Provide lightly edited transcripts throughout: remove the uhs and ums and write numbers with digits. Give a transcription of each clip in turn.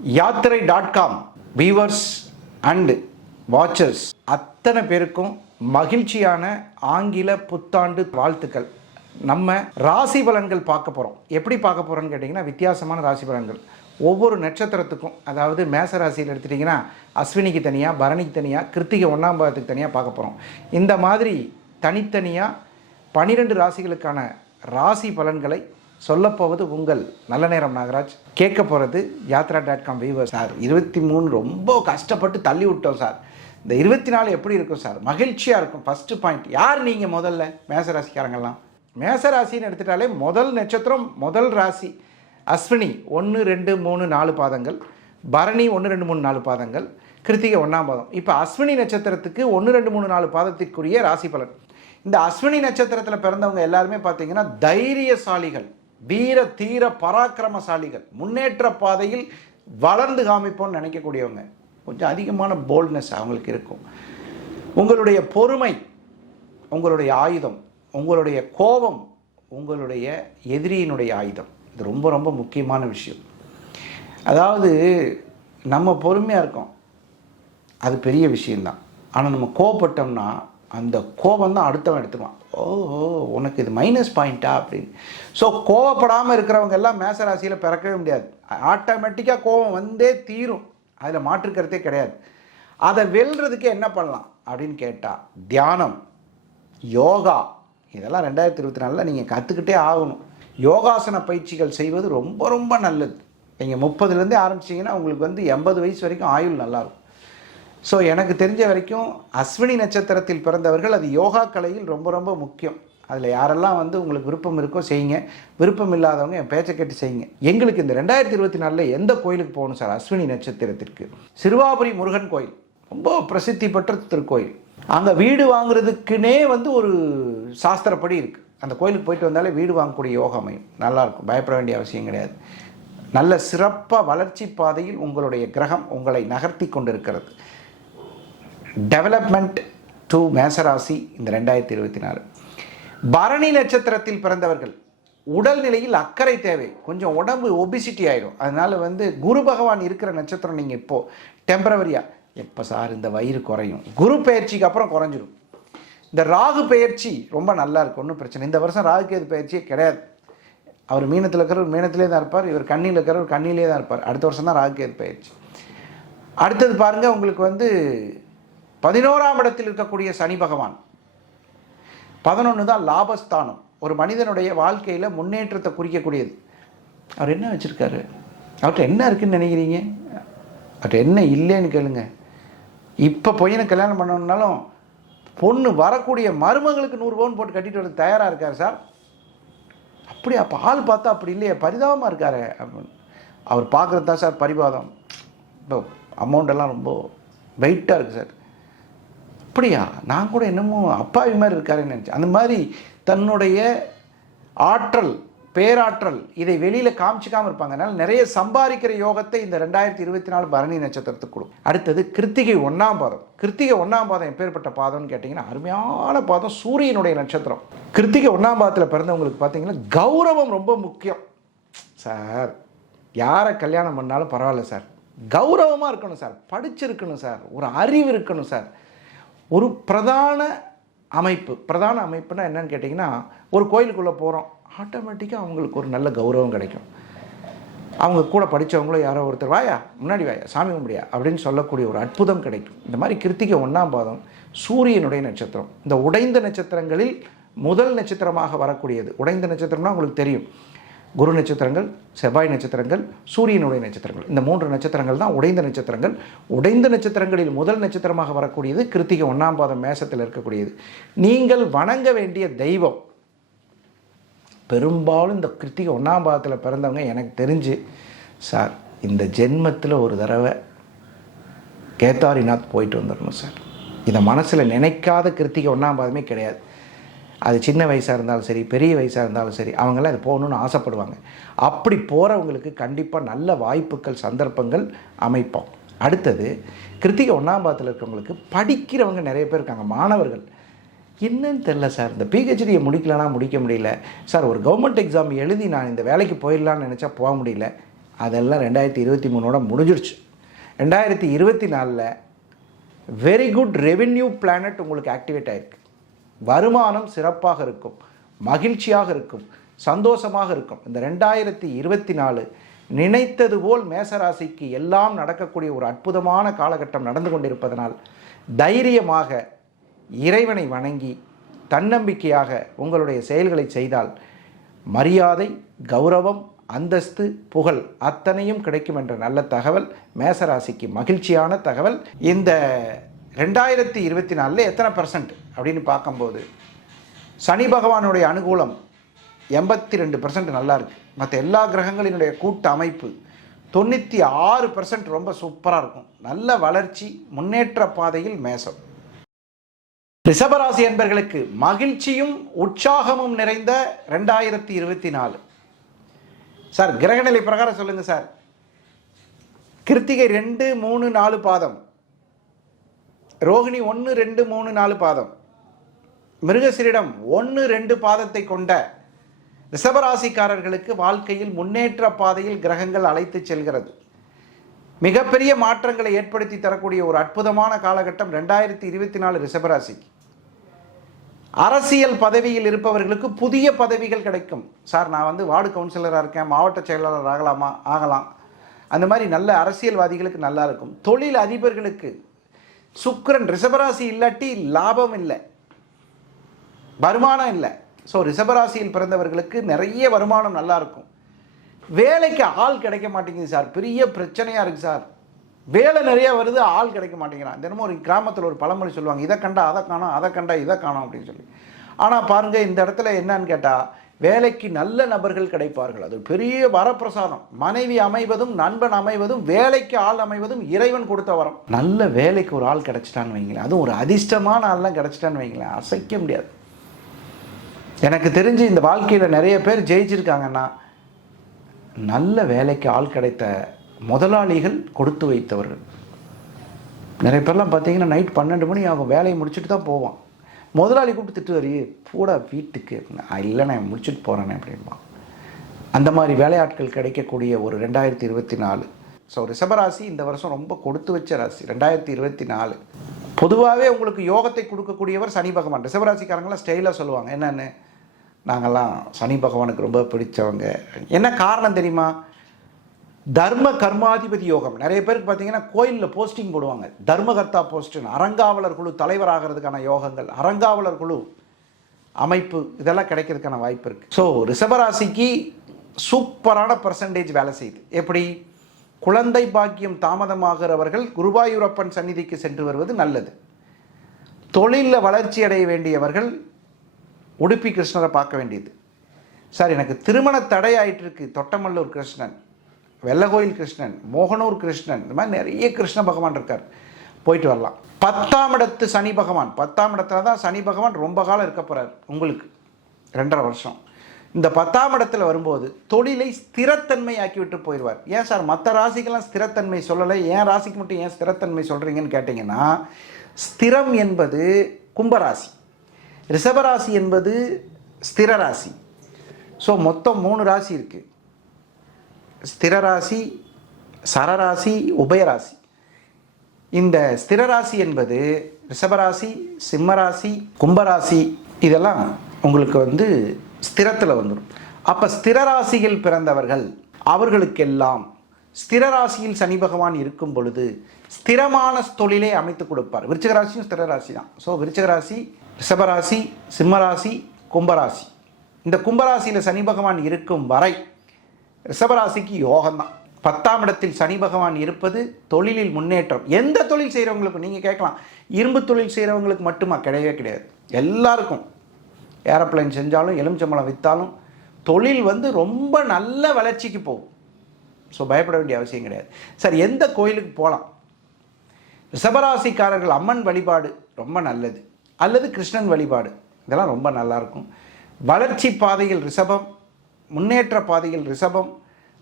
யாத்திரை.com viewers and watchers அத்தனை பேருக்கும் மகிழ்ச்சியான ஆங்கில புத்தாண்டு வாழ்த்துக்கள். நம்ம ராசி பலன்கள் பார்க்க போகிறோம். எப்படி பார்க்க போகிறோன்னு கேட்டிங்கன்னா, வித்தியாசமான ராசி பலன்கள் ஒவ்வொரு நட்சத்திரத்துக்கும். அதாவது மேச ராசியில் எடுத்துட்டிங்கன்னா அஸ்வினிக்கு தனியாக, பரணிக்கு தனியாக, கிருத்திகை 1ஆம் பாதத்துக்கு தனியாக பார்க்க போகிறோம். இந்த மாதிரி தனித்தனியாக 12 ராசிகளுக்கான ராசி பலன்களை சொல்லப்போவது உங்கள் நல்ல நேரம் நாகராஜ். கேட்க போகிறது யாத்ரா.com வியூவர். சார் 23 ரொம்ப கஷ்டப்பட்டு தள்ளி விட்டோம் சார். இந்த 24 எப்படி இருக்கும் சார்? மகிழ்ச்சியாக இருக்கும். ஃபஸ்ட்டு பாயிண்ட், யார் நீங்கள் முதல்ல மேசராசிக்காரங்கெல்லாம்? மேசராசின்னு எடுத்துட்டாலே முதல் நட்சத்திரம், முதல் ராசி அஸ்வினி 1, 2, 3, 4 பாதங்கள், பரணி 1, 2, 3, 4 பாதங்கள், கிருத்திகை 1ஆம் பாதம். இப்போ அஸ்வினி நட்சத்திரத்துக்கு 1, 2, 3, 4 பாதத்திற்குரிய ராசி பலன். இந்த அஸ்வினி நட்சத்திரத்தில் பிறந்தவங்க எல்லாருமே பார்த்தீங்கன்னா தைரியசாலிகள், வீர தீர பராக்கிரமசாலிகள், முன்னேற்ற பாதையில் வளர்ந்து காமிப்போம்னு நினைக்கக்கூடியவங்க. கொஞ்சம் அதிகமான போல்ட்னஸ் அவங்களுக்கு இருக்கும். உங்களுடைய பொறுமை உங்களுடைய ஆயுதம், உங்களுடைய கோபம் உங்களுடைய எதிரியினுடைய ஆயுதம். இது ரொம்ப ரொம்ப முக்கியமான விஷயம். அதாவது நம்ம பொறுமையாக இருக்கோம், அது பெரிய விஷயந்தான். ஆனால் நம்ம கோபப்பட்டோம்னா அந்த கோபம் தான் அடுத்தவன் எடுத்துருவான். ஓஹோ, உனக்கு இது மைனஸ் பாயிண்ட்டா அப்படின்னு. ஸோ கோவப்படாமல் இருக்கிறவங்க எல்லாம் மேசராசியில் பிறக்கவே முடியாது. ஆட்டோமேட்டிக்காக கோபம் வந்தே தீரும், அதில் மாற்றுக்கிறதே கிடையாது. அதை வெல்றதுக்கு என்ன பண்ணலாம் அப்படின்னு கேட்டால், தியானம், யோகா, இதெல்லாம் 2024 நீங்கள் கற்றுக்கிட்டே ஆகணும். யோகாசன பயிற்சிகள் செய்வது ரொம்ப ரொம்ப நல்லது. நீங்கள் 30லேருந்தே ஆரம்பிச்சிங்கன்னா உங்களுக்கு 80 வயசு வரைக்கும் ஆயுள் நல்லாயிருக்கும். ஸோ எனக்கு தெரிஞ்ச வரைக்கும் அஸ்வினி நட்சத்திரத்தில் பிறந்தவர்கள் அது யோகா கலையில் ரொம்ப ரொம்ப முக்கியம். அதில் யாரெல்லாம் உங்களுக்கு விருப்பம் இருக்கோ செய்யுங்க, விருப்பம் இல்லாதவங்க என் பேச்சை கேட்டு செய்யுங்க. எங்களுக்கு இந்த 2024 எந்த கோயிலுக்கு போகணும் சார்? அஸ்வினி நட்சத்திரத்திற்கு சிறுவாபுரி முருகன் கோயில், ரொம்ப பிரசித்தி பெற்ற திருக்கோயில். அங்கே வீடு வாங்குறதுக்குன்னே ஒரு சாஸ்திரப்படி இருக்குது. அந்த கோயிலுக்கு போயிட்டு வந்தாலே வீடு வாங்கக்கூடிய யோகம் அமையும். நல்லாயிருக்கும், பயப்பட வேண்டிய அவசியம் கிடையாது. நல்ல சிறப்பாக வளர்ச்சி பாதையில் உங்களுடைய கிரகம் உங்களை நகர்த்தி கொண்டிருக்கிறது. டெவலப்மெண்ட் டு மேசராசி இந்த 2024. பரணி நட்சத்திரத்தில் பிறந்தவர்கள் உடல்நிலையில் அக்கறை தேவை. கொஞ்சம் உடம்பு ஒபிசிட்டி ஆயிடும். அதனால் குரு பகவான் இருக்கிற நட்சத்திரம். நீங்கள் இப்போது டெம்பரவரியாக எப்போ சார் இந்த வயிறு குறையும்? குரு பெயர்ச்சிக்கு அப்புறம் குறைஞ்சிடும். இந்த ராகு பெயர்ச்சி ரொம்ப நல்லா இருக்கும், ஒன்றும் பிரச்சனை. இந்த வருஷம் ராகு கேது பெயர்ச்சியே கிடையாது. அவர் மீனத்தில் இருக்கிறவர் மீனத்திலே தான் இருப்பார், இவர் கண்ணியில் இருக்கிறவர் கண்ணிலே தான் இருப்பார். அடுத்த வருஷம் தான் ராகு கேது பெயர்ச்சி. அடுத்தது பாருங்கள், உங்களுக்கு 11ஆம் இடத்தில் இருக்கக்கூடிய சனி பகவான். 11 தான் லாபஸ்தானம். ஒரு மனிதனுடைய வாழ்க்கையில் முன்னேற்றத்தை குறிக்கக்கூடியது. அவர் என்ன வச்சுருக்காரு? அவர்கிட்ட என்ன இருக்குதுன்னு நினைக்கிறீங்க? அவர்கிட்ட என்ன இல்லைன்னு கேளுங்க. இப்போ பையனை கல்யாணம் பண்ணணுன்னாலும் பொண்ணு வரக்கூடிய மருமகளுக்கு 100 பவுன் போட்டு கட்டிட்டு வரது தயாராக இருக்கார் சார். அப்படி அப்போ ஆள் பார்த்தா அப்படி இல்லையே, பரிதாபமாக இருக்காரு அப்படின்னு. அவர் பார்க்குறது தான் சார் பரிபாதம். இப்போ அமௌண்ட்டெல்லாம் ரொம்ப வெயிட்டாக இருக்குது சார். அப்படியா, நான் கூட என்னமோ அப்பாவி மாதிரி இருக்காருன்னு நினச்சேன். அந்த மாதிரி தன்னுடைய ஆற்றல், பேராற்றல் இதை வெளியில் காமிச்சிக்காமல் இருப்பாங்க. அதனால் நிறைய சம்பாதிக்கிற யோகத்தை இந்த 2024 பரணி நட்சத்திரத்துக்கு கொடுக்கும். அடுத்தது கிருத்திகை 1ஆம் பாதம். கிருத்திகை 1ஆம் பாதம் எப்பேற்பட்ட பாதம்னு கேட்டிங்கன்னா, அருமையான பாதம், சூரியனுடைய நட்சத்திரம். கிருத்திகை 1ஆம் பாதத்தில் பிறந்தவங்களுக்கு பார்த்தீங்கன்னா கௌரவம் ரொம்ப முக்கியம் சார். யாரை கல்யாணம் பண்ணாலும் பரவாயில்ல சார், கௌரவமாக இருக்கணும் சார், படிச்சிருக்கணும் சார், ஒரு அறிவு இருக்கணும் சார். ஒரு பிரதான அமைப்புனா என்னன்னு கேட்டிங்கன்னா, ஒரு கோயிலுக்குள்ளே போகிறோம், ஆட்டோமேட்டிக்காக அவங்களுக்கு ஒரு நல்ல கௌரவம் கிடைக்கும். அவங்க கூட படித்தவங்களோ யாரோ ஒருத்தர், வாயா முன்னாடி வாயா சாமி கும்பிடியா அப்படின்னு சொல்லக்கூடிய ஒரு அற்புதம் கிடைக்கும். இந்த மாதிரி கிருத்திகை 1ஆம் பாதம் சூரியனுடைய நட்சத்திரம். இந்த உடைந்த நட்சத்திரங்களில் முதல் நட்சத்திரமாக வரக்கூடியது. உடைந்த நட்சத்திரம்னா உங்களுக்கு தெரியும், குரு நட்சத்திரங்கள், செவ்வாய் நட்சத்திரங்கள், சூரியனுடைய நட்சத்திரங்கள். இந்த 3 நட்சத்திரங்கள் தான் உடைந்த நட்சத்திரங்கள். உடைந்த நட்சத்திரங்களில் முதல் நட்சத்திரமாக வரக்கூடியது கிருத்திகை 1ஆம் பாதம் மேசத்தில் இருக்கக்கூடியது. நீங்கள் வணங்க வேண்டிய தெய்வம், பெரும்பாலும் இந்த கிருத்திகை 1ஆம் பாதத்தில் பிறந்தவங்க எனக்கு தெரிஞ்சு சார் இந்த ஜென்மத்தில் ஒரு தடவை கேதாரிநாத் போயிட்டு வந்துடணும் சார். இதை மனசில் நினைக்காத கிருத்திகை 1ஆம் பாதமே கிடையாது. அது சின்ன வயசாக இருந்தாலும் சரி, பெரிய வயசாக இருந்தாலும் சரி, அவங்களாம் அது போகணுன்னு ஆசைப்படுவாங்க. அப்படி போகிறவங்களுக்கு கண்டிப்பாக நல்ல வாய்ப்புகள், சந்தர்ப்பங்கள் அமைப்போம். அடுத்தது கிருத்திகை 1ஆம் பாதத்தில் இருக்கிறவங்களுக்கு படிக்கிறவங்க நிறைய பேர் இருக்காங்க, மாணவர்கள். என்னன்னு தெரில சார், இந்த பிஹெச்டியை முடிக்கலன்னா முடிக்க முடியல சார், ஒரு கவர்மெண்ட் எக்ஸாம் எழுதி நான் இந்த வேலைக்கு போயிடலான்னு நினச்சா போக முடியல. அதெல்லாம் 2023 முடிஞ்சிடுச்சு. 2024 வெரி குட் ரெவென்யூ பிளானட் உங்களுக்கு ஆக்டிவேட் ஆகிருக்கு. வருமானம் சிறப்பாக இருக்கும், மகிழ்ச்சியாக இருக்கும், சந்தோஷமாக இருக்கும். இந்த 2024 நினைத்தது போல் மேசராசிக்கு எல்லாம் நடக்கக்கூடிய ஒரு அற்புதமான காலகட்டம் நடந்து கொண்டிருப்பதனால் தைரியமாக இறைவனை வணங்கி தன்னம்பிக்கையாக உங்களுடைய செயல்களை செய்தால் மரியாதை, கௌரவம், அந்தஸ்து, புகழ் அத்தனையும் கிடைக்கும் என்ற நல்ல தகவல் மேசராசிக்கு மகிழ்ச்சியான தகவல். இந்த 2024 எத்தனை % அப்படின்னு பார்க்கும்போது சனி பகவானுடைய அனுகூலம் 82% நல்லா இருக்குது. மற்ற எல்லா கிரகங்களினுடைய கூட்டு அமைப்பு 96% ரொம்ப சூப்பராக இருக்கும். நல்ல வளர்ச்சி, முன்னேற்ற பாதையில் மேசம். ரிஷபராசி என்பர்களுக்கு மகிழ்ச்சியும் உற்சாகமும் நிறைந்த 2024. சார் கிரகநிலை பிரகாரம் சொல்லுங்கள் சார். கிருத்திகை 2, 3, 4 பாதம், ரோகிணி 1, 2, 3, 4 பாதம், மிருகசீரிடம் 1, 2 பாதத்தை கொண்ட ரிஷபராசிக்காரர்களுக்கு வாழ்க்கையில் முன்னேற்ற பாதையில் கிரகங்கள் அழைத்து செல்கிறது. மிகப்பெரிய மாற்றங்களை ஏற்படுத்தி தரக்கூடிய ஒரு அற்புதமான காலகட்டம் 2024 ரிஷபராசிக்கு. அரசியல் பதவியில் இருப்பவர்களுக்கு புதிய பதவிகள் கிடைக்கும். சார் நான் வார்டு கவுன்சிலராக இருக்கேன், மாவட்ட செயலாளர் ஆகலாம். அந்த மாதிரி நல்ல அரசியல்வாதிகளுக்கு நல்லா இருக்கும். தொழில் அதிபர்களுக்கு சுக்கிரன் ரிஷபராசி இல்லாட்டி லாபம் இல்லை, வருமானம் இல்லை. ஸோ ரிஷபராசியில் பிறந்தவர்களுக்கு நிறைய வருமானம் நல்லா இருக்கும். வேலைக்கு ஆள் கிடைக்க மாட்டேங்குது சார், பெரிய பிரச்சனையாக இருக்குது சார். வேலை நிறையா வருது, ஆள் கிடைக்க மாட்டேங்கிறான். தினமும் ஒரு கிராமத்தில் ஒரு பழமொழி சொல்லுவாங்க, இதை கண்டா அதை காணோம், அதை கண்டா இதை காணோம் அப்படின்னு சொல்லி. ஆனால் பாருங்கள், இந்த இடத்துல என்னன்னு கேட்டால் வேலைக்கு நல்ல நபர்கள் கிடைப்பார்கள். அது பெரிய வரப்பிரசாதம். மனைவி அமைவதும், நண்பன் அமைவதும், வேலைக்கு ஆள் அமைவதும் இறைவன் கொடுத்த வரம். நல்ல வேலைக்கு ஒரு ஆள் கிடைச்சிட்டான்னு வைங்களேன், அதுவும் ஒரு அதிர்ஷ்டமான ஆள்லாம் கிடைச்சிட்டான்னு வைங்களேன், அசைக்க முடியாது. எனக்கு தெரிஞ்சு இந்த வாழ்க்கையில் நிறைய பேர் ஜெயிச்சிருக்காங்கன்னா நல்ல வேலைக்கு ஆள் கிடைத்த முதலாளிகள், கொடுத்து வைத்தவர்கள். நிறைய பேர்லாம் பார்த்தீங்கன்னா நைட் 12 மணி ஆகும், வேலையை முடிச்சுட்டு தான் போவான். முதலாளி கூப்பிட்டு திட்டுவார், கூட வீட்டுக்கு இல்லை நான் முடிச்சுட்டு போகிறேனே அப்படின்பான். அந்த மாதிரி வேலையாட்கள் கிடைக்கக்கூடிய ஒரு 2024. ஸோ ரிஷபராசி இந்த வருஷம் ரொம்ப கொடுத்து வச்ச ராசி. 2024 பொதுவாகவே உங்களுக்கு யோகத்தை கொடுக்கக்கூடியவர் சனி பகவான். ரிஷபராசிக்காரங்களாம் ஸ்டைலாக சொல்லுவாங்க, என்னென்னு, நாங்கள்லாம் சனி பகவானுக்கு ரொம்ப பிடிச்சவங்க. என்ன காரணம் தெரியுமா? தர்ம கர்மாதிபதி யோகம். நிறைய பேருக்கு பார்த்தீங்கன்னா கோயிலில் போஸ்டிங் போடுவாங்க, தர்மகர்த்தா போஸ்ட்டுன்னு. அறங்காவலர் குழு தலைவராகிறதுக்கான யோகங்கள், அறங்காவலர் குழு அமைப்பு, இதெல்லாம் கிடைக்கிறதுக்கான வாய்ப்பு இருக்குது. ஸோ ரிஷபராசிக்கு சூப்பரான பர்சன்டேஜ் வேலை செய்யுது. எப்படி? குழந்தை பாக்கியம் தாமதமாகிறவர்கள் குருவாயூரப்பன் சந்நிதிக்கு சென்று வருவது நல்லது. தொழிலில் வளர்ச்சி அடைய வேண்டியவர்கள் உடுப்பி கிருஷ்ணரை பார்க்க வேண்டியது. சார் எனக்கு திருமண தடை ஆகிட்டு இருக்கு, தொட்டமல்லூர் கிருஷ்ணன், வெள்ளகோயில் கிருஷ்ணன், மோகனூர் கிருஷ்ணன், இந்த மாதிரி நிறைய கிருஷ்ண பகவான் இருக்கார், போயிட்டு வரலாம். 10ஆம் இடத்து சனி பகவான், 10ஆம் இடத்துல தான் சனி பகவான் ரொம்ப காலம் இருக்க போகிறார் உங்களுக்கு, 2.5 வருஷம். இந்த 10ஆம் இடத்துல வரும்போது தொழிலை ஸ்திரத்தன்மை ஆக்கிவிட்டு போயிடுவார். ஏன் சார் மற்ற ராசிக்கெல்லாம் ஸ்திரத்தன்மை சொல்லலை, ஏன் ராசிக்கு மட்டும் ஏன் ஸ்திரத்தன்மை சொல்கிறீங்கன்னு கேட்டிங்கன்னா, ஸ்திரம் என்பது கும்பராசி, ரிஷபராசி என்பது ஸ்திர ராசி. ஸோ மொத்தம் 3 ராசி இருக்குது, ஸ்திரராசி, சரராசி, உபயராசி. இந்த ஸ்திரராசி என்பது ரிஷபராசி, சிம்மராசி, கும்பராசி, இதெல்லாம் உங்களுக்கு ஸ்திரத்தில் வந்துடும். அப்போ ஸ்திரராசியில் பிறந்தவர்கள் அவர்களுக்கெல்லாம் ஸ்திரராசியில் சனி பகவான் இருக்கும் பொழுது ஸ்திரமான தொழிலை அமைத்து கொடுப்பார். விருச்சிகராசியும் ஸ்திரராசி தான். ஸோ விருச்சிகராசி, ரிஷபராசி, சிம்மராசி, கும்பராசி. இந்த கும்பராசியில் சனி பகவான் இருக்கும் வரை ரிஷபராசிக்கு யோகம்தான். 10ஆம் இடத்தில் சனி பகவான் இருப்பது தொழிலில் முன்னேற்றம். எந்த தொழில் செய்கிறவங்களுக்கு நீங்கள் கேட்கலாம், இரும்பு தொழில் செய்கிறவங்களுக்கு மட்டுமா? கிடையவே கிடையாது, எல்லாருக்கும். ஏரோப்ளைன் செஞ்சாலும், எலுமிச்சம்பழம் விற்றாலும் தொழில் ரொம்ப நல்ல வளர்ச்சிக்கு போகும். ஸோ பயப்பட வேண்டிய அவசியம் கிடையாது. சார் எந்த கோயிலுக்கு போகலாம்? ரிஷபராசிக்காரர்கள் அம்மன் வழிபாடு ரொம்ப நல்லது, அல்லது கிருஷ்ணன் வழிபாடு, இதெல்லாம் ரொம்ப நல்லாயிருக்கும். வளர்ச்சி பாதையில் ரிஷபம், முன்னேற்ற பாதையில் ரிஷபம்,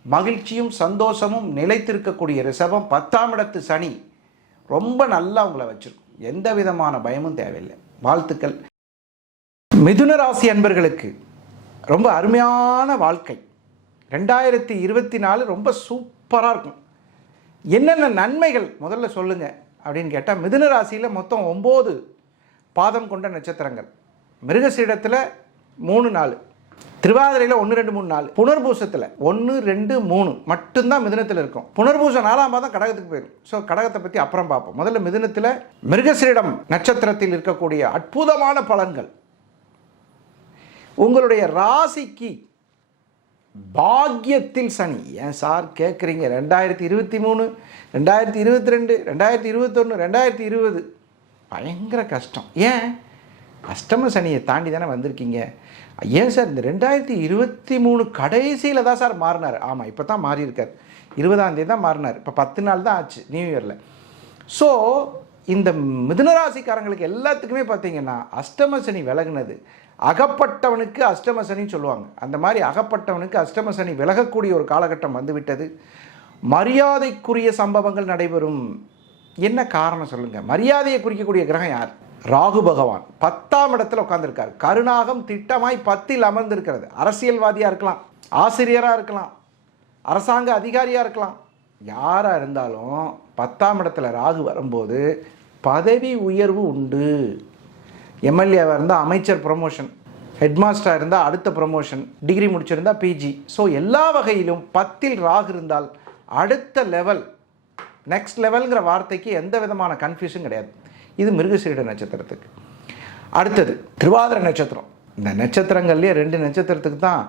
மகிழ்ச்சியும் சந்தோஷமும் நிலைத்திருக்கக்கூடிய ரிஷபம், 10ஆம் இடத்து சனி ரொம்ப நல்லா உங்களை வச்சிருக்கும். எந்த விதமான பயமும் தேவையில்லை. வாழ்த்துக்கள். மிதுன ராசி அன்பர்களுக்கு ரொம்ப அருமையான வாழ்க்கை. 2024 ரொம்ப சூப்பர் சூப்பராக இருக்கும். என்னென்ன நன்மைகள் முதல்ல சொல்லுங்கள் அப்படின்னு கேட்டால், மிதுன ராசியில் மொத்தம் 9 பாதம் கொண்ட நட்சத்திரங்கள். மிருகசீடத்தில் 3 4, திருவாதிரையில் 1 2 3 4, புனர்பூசத்தில் 1 2 3 மட்டும்தான் மிதுனத்தில் இருக்கும். புனர்பூசம் 4ஆம் பாதம் கடகத்துக்கு போயிடும். ஸோ கடகத்தை பற்றி அப்புறம் பார்ப்போம். முதல்ல மிதுனத்தில் மிருகசீடம் நட்சத்திரத்தில் இருக்கக்கூடிய அற்புதமான பலன்கள். உங்களுடைய ராசிக்கு பாக்கியத்தில் சனி. ஏன் சார் கேட்குறீங்க? 2023, 2022, 2021, 2020 பயங்கர கஷ்டம். ஏன்? அஷ்டம சனியை தாண்டி தானே வந்திருக்கீங்க. ஏன் சார் இந்த 2023 கடைசியில் தான் சார் மாறினார்? ஆமாம், இப்போ தான் மாறியிருக்கார். 20ஆம் தேதி தான் மாறினார். இப்போ 10 நாள் தான் ஆச்சு நியூ இயரில். ஸோ இந்த மிதுனராசிக்காரங்களுக்கு எல்லாத்துக்குமே பார்த்தீங்கன்னா அஷ்டம சனி விலகுனது. அகப்பட்டவனுக்கு அஷ்டம சனின்னு சொல்லுவாங்க. அந்த மாதிரி அகப்பட்டவனுக்கு அஷ்டம சனி விலகக்கூடிய ஒரு காலகட்டம் வந்துவிட்டது. மரியாதைக்குரிய சம்பவங்கள் நடைபெறும். என்ன காரணம் சொல்லுங்கள்? மரியாதையை குறிக்கக்கூடிய கிரகம் யார்? ராகு பகவான் 10ஆம் இடத்துல உட்காந்துருக்கார். கருணாகம் திட்டமாய் 10இல் அமர்ந்திருக்கிறது. அரசியல்வாதியாக இருக்கலாம், ஆசிரியராக இருக்கலாம், அரசாங்க அதிகாரியாக இருக்கலாம், யாராக இருந்தாலும் 10ஆம் இடத்துல ராகு வரும்போது பதவி உயர்வு உண்டு. எம்எல்ஏவாக இருந்தால் அமைச்சர் ப்ரமோஷன், ஹெட்மாஸ்டராக இருந்தால் அடுத்த ப்ரமோஷன், டிகிரி முடிச்சிருந்தால் பிஜி. ஸோ எல்லா வகையிலும் 10இல் ராகு இருந்தால் அடுத்த லெவல், நெக்ஸ்ட் லெவல்ங்கிற வார்த்தைக்கு எந்த விதமான கன்ஃபியூஷன் கிடையாது. இது மிருகசீரிட நட்சத்திரத்துக்கு. அடுத்தது திருவாதிரை நட்சத்திரம். இந்த நட்சத்திரங்கள்லேயே 2 நட்சத்திரத்துக்கு தான்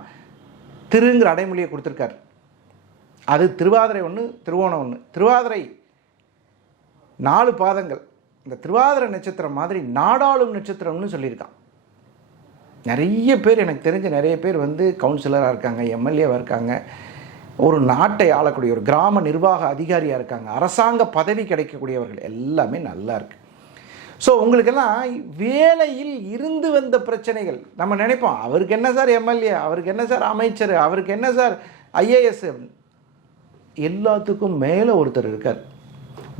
திருங்கிற அடைமொழியை கொடுத்துருக்காரு. அது திருவாதிரை 1, திருவோணம் 1. திருவாதிரை 4 பாதங்கள். இந்த திருவாதிரை நட்சத்திரம் மாதிரி நாடாளும் நட்சத்திரம்னு சொல்லியிருக்கான். நிறைய பேர், எனக்கு தெரிஞ்ச நிறைய பேர் வந்து கவுன்சிலராக இருக்காங்க, எம்எல்ஏவாக இருக்காங்க, ஒரு நாட்டை ஆளக்கூடிய ஒரு கிராம நிர்வாக அதிகாரியாக இருக்காங்க, அரசாங்க பதவி கிடைக்கக்கூடியவர்கள் எல்லாமே நல்லா இருக்கு. ஸோ உங்களுக்கெல்லாம் வேலையில் இருந்து வந்த பிரச்சனைகள், நம்ம நினைப்போம் அவருக்கு என்ன சார் எம்எல்ஏ, அவருக்கு என்ன சார் அமைச்சர், அவருக்கு என்ன சார் ஐஏஎஸ், எல்லாத்துக்கும் மேலே ஒருத்தர் இருக்கார்.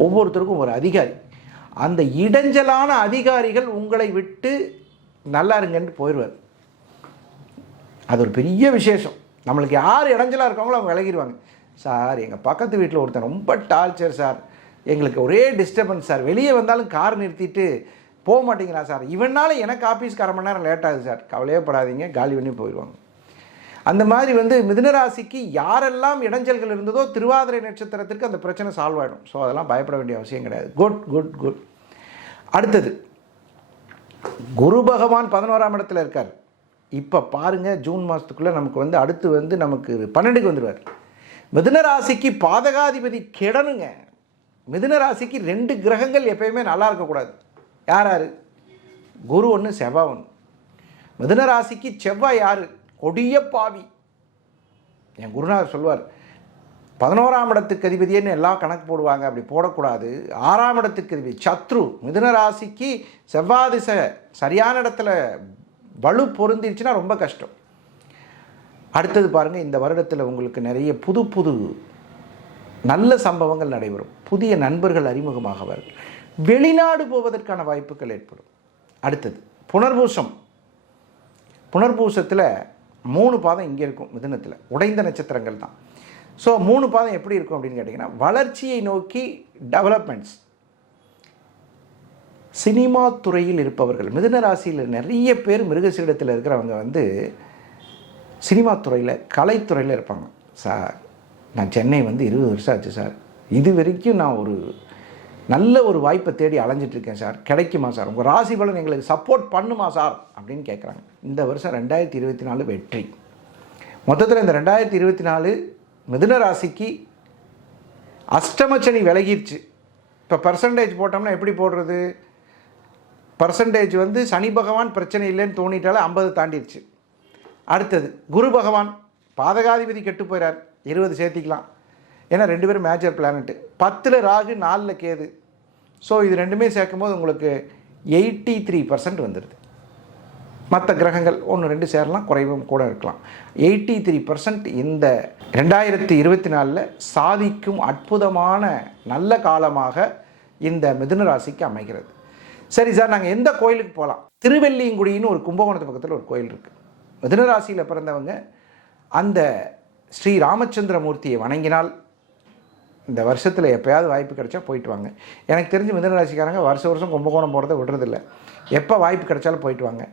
ஒவ்வொருத்தருக்கும் ஒரு அதிகாரி. அந்த இடைஞ்சலான அதிகாரிகள் உங்களை விட்டு நல்லா இருங்கன்னு போயிடுவார். அது ஒரு பெரிய விசேஷம். நம்மளுக்கு யார் இடைஞ்சலாக இருக்காங்களோ அவங்க விலகிடுவாங்க. சார் எங்கள் பக்கத்து வீட்டில் ஒருத்தன் ரொம்ப டார்ச்சர் சார், எங்களுக்கு ஒரே டிஸ்டர்பன்ஸ் சார், வெளியே வந்தாலும் கார் நிறுத்திட்டு போக மாட்டேங்கிறா சார், இவனால் எனக்கு ஆஃபீஸ்க்கு 1/2 மணி நேரம் லேட் ஆகுது சார், கவலையே படாதீங்க, காலி பண்ணி போயிடுவாங்க. அந்த மாதிரி வந்து மிதுனராசிக்கு யாரெல்லாம் இடைஞ்சல்கள் இருந்ததோ திருவாதிரை நட்சத்திரத்திற்கு அந்த பிரச்சனை சால்வ் ஆகிடும். ஸோ அதெல்லாம் பயப்பட வேண்டிய அவசியம் கிடையாது. Good good good. அடுத்தது குரு பகவான் 11ஆம் இடத்துல இருக்கார். இப்போ பாருங்கள், ஜூன் மாதத்துக்குள்ளே நமக்கு வந்து அடுத்து வந்து நமக்கு 12க்கு வந்துடுவார். மிதுனராசிக்கு பாதகாதிபதி கெடனுங்க. மிதுனராசிக்கு 2 கிரகங்கள் எப்பயுமே நல்லா இருக்கக்கூடாது. யார் யார்? குரு 1, செவ்வாய் 1. மிதுனராசிக்கு செவ்வாய் யார்? கொடிய பாவி. என் குருநாதர் சொல்லுவார், 11ஆம் இடத்துக்கு அதிபதியேன்னு எல்லாம் கணக்கு போடுவாங்க, அப்படி போடக்கூடாது. 6ஆம் இடத்துக்கு அதிபதி சத்ரு. மிதுனராசிக்கு செவ்வாய் திசை சரியான இடத்துல வலு பொருந்திருச்சுன்னா ரொம்ப கஷ்டம். அடுத்தது பாருங்கள், இந்த வருடத்தில் உங்களுக்கு நிறைய புது புது நல்ல சம்பவங்கள் நடைபெறும். புதிய நண்பர்கள் அறிமுகமாகவார்கள். வெளிநாடு போவதற்கான வாய்ப்புகள் ஏற்படும். அடுத்தது புனர்பூசம். புனர்பூசத்தில் 3 பாதம் இங்கே இருக்கும். மிதுனத்தில் உடைந்த நட்சத்திரங்கள் தான். ஸோ 3 பாதம் எப்படி இருக்கும் அப்படின்னு கேட்டிங்கன்னா, வளர்ச்சியை நோக்கி டெவலப்மெண்ட்ஸ். சினிமா துறையில் இருப்பவர்கள், மிதுன ராசியில் நிறைய பேர் மிருகசீடத்தில் இருக்கிறவங்க வந்து சினிமா துறையில், கலைத்துறையில் இருப்பாங்க. சார் நான் சென்னை வந்து 20 வருஷம் ஆச்சு சார், இது வரைக்கும் நான் ஒரு நல்ல ஒரு வாய்ப்பை தேடி அலைஞ்சிட்ருக்கேன் சார், கிடைக்குமா சார், உங்கள் ராசி பலன் எங்களுக்கு சப்போர்ட் பண்ணுமா சார் அப்படின்னு கேட்குறாங்க. இந்த வருஷம் 2024 வெற்றி. மொத்தத்தில் இந்த 2024 மிதுன ராசிக்கு அஷ்டமச்சனி விலகிடுச்சு. இப்போ பர்சன்டேஜ் போட்டோம்னா எப்படி போடுறது? பர்சன்டேஜ் வந்து சனி பகவான் பிரச்சனை இல்லைன்னு தோணிட்டாலே 50 தாண்டிடுச்சு. அடுத்தது குரு பகவான் பாதகாதிபதி கெட்டு போயிறார், 20 சேர்த்திக்கலாம். ஏன்னா 2 பேரும் major planet. 10ல் Rahu, 4ல் Ketu. So இது 2மே சேர்க்கும்போது உங்களுக்கு 83% வந்துடுது. மற்ற கிரகங்கள் 1 2 சேரலாம், குறைவும் கூட இருக்கலாம். 83% இந்த 2024 சாதிக்கும் அற்புதமான நல்ல காலமாக இந்த மிதுன ராசிக்கு அமைகிறது. சரி சார், நாங்கள் எந்த கோயிலுக்கு போகலாம்? திருவெல்லியங்குடின்னு ஒரு கும்பகோணத்து பக்கத்தில் ஒரு கோயில் இருக்குது. மிதுன ராசியில் பிறந்தவங்க அந்த ஸ்ரீ ராமச்சந்திர மூர்த்தியை வணங்கினால் இந்த வருஷத்தில் எப்போயாவது வாய்ப்பு கிடைச்சா போயிட்டு வாங்க. எனக்கு தெரிஞ்சு மிதுன ராசிக்காரங்க வருஷம் கும்பகோணம் போகிறத விடுறதில்ல. எப்போ வாய்ப்பு கிடைச்சாலும் போயிட்டு வாங்க.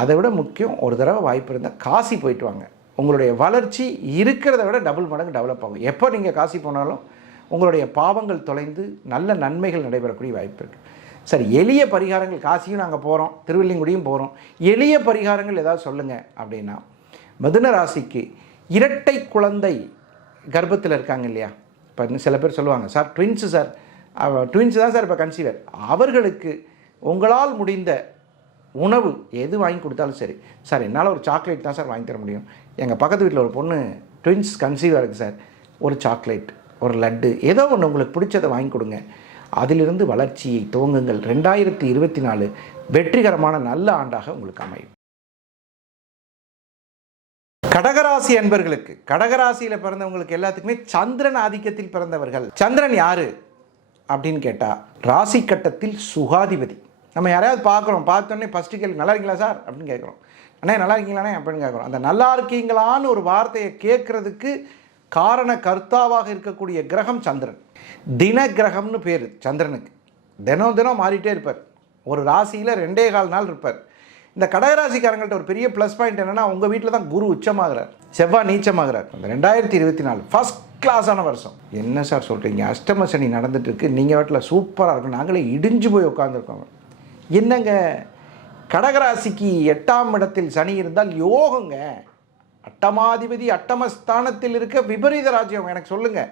அதை விட முக்கியம், ஒரு தடவை வாய்ப்பு இருந்தால் காசி போயிட்டு வாங்க. உங்களுடைய வளர்ச்சி இருக்கிறத விட டபுள் மடங்கு டெவலப் ஆகும். எப்போ நீங்கள் காசி போனாலும் உங்களுடைய பாவங்கள் தொலைந்து நல்ல நன்மைகள் நடைபெறக்கூடிய வாய்ப்பு இருக்குது. சரி, எளிய பரிகாரங்கள், காசியும் நாங்கள் போகிறோம், திருவள்ளிங்குடியும் போகிறோம், எளிய பரிகாரங்கள் ஏதாவது சொல்லுங்கள் அப்படின்னா, மிதுன ராசிக்கு இரட்டை குழந்தை கர்ப்பத்தில் இருக்காங்க இல்லையா, இப்போ சில பேர் சொல்லுவாங்க, சார் ட்வின்ஸு சார், ட்வின்ஸு தான் சார் இப்போ கன்சீவர், அவர்களுக்கு உங்களால் முடிந்த உணவு எது வாங்கி கொடுத்தாலும் சரி, சார் என்னால் ஒரு சாக்லேட் தான் சார் வாங்கி தர முடியும், எங்கள் பக்கத்து வீட்டில் ஒரு பொண்ணு ட்வின்ஸ் கன்சீவாக இருக்குது சார், ஒரு சாக்லேட், ஒரு லட்டு, ஏதோ ஒன்று உங்களுக்கு பிடிச்சதை வாங்கி கொடுங்க. அதிலிருந்து வளர்ச்சியை துவங்குங்கள். 2024 வெற்றிகரமான நல்ல ஆண்டாக உங்களுக்கு அமையும். கடகராசி அன்பர்களுக்கு, கடகராசியில் பிறந்தவங்களுக்கு எல்லாத்துக்குமே சந்திரன் ஆதிக்கத்தில் பிறந்தவர்கள். சந்திரன் யாரு அப்படின்னு கேட்டால், ராசி கட்டத்தில் சுகாதிபதி. நம்ம யாரையாவது பார்க்குறோம், பார்த்தோன்னே ஃபஸ்ட்டு கேள்வி நல்லா இருக்கீங்களா சார் அப்படின்னு கேட்குறோம், அண்ணே நல்லா இருக்கீங்களாண்ணே அப்படின்னு கேட்குறோம். அந்த நல்லா இருக்கீங்களான்னு ஒரு வார்த்தையை கேட்குறதுக்கு காரண கர்த்தாவாக இருக்கக்கூடிய கிரகம் சந்திரன். தின கிரகம்னு பேர் சந்திரனுக்கு. தினம் மாறிட்டே இருப்பார். ஒரு ராசியில் 2.25 நாள் இருப்பார். இந்த கடகராசிக்காரங்கள்ட்ட ஒரு பெரிய ப்ளஸ் பாயிண்ட் என்னென்னா, உங்கள் வீட்டில் தான் குரு உச்சமாகிறார், செவ்வாய் நீச்சமாகிறார். அந்த 2024 ஃபஸ்ட் கிளாஸான வருஷம். என்ன சார் சொல்கிறீங்க, அஷ்டம சனி நடந்துட்டு இருக்கு, நீங்கள் வீட்டில் சூப்பராக இருக்கும், நாங்களே இடிஞ்சு போய் உட்காந்துருக்கோங்க. என்னங்க, கடகராசிக்கு 8ஆம் இடத்தில் சனி இருந்தால் யோகங்க. அட்டமாதிபதி அட்டமஸ்தானத்தில் இருக்க விபரீத ராஜ்யம். எனக்கு சொல்லுங்கள்,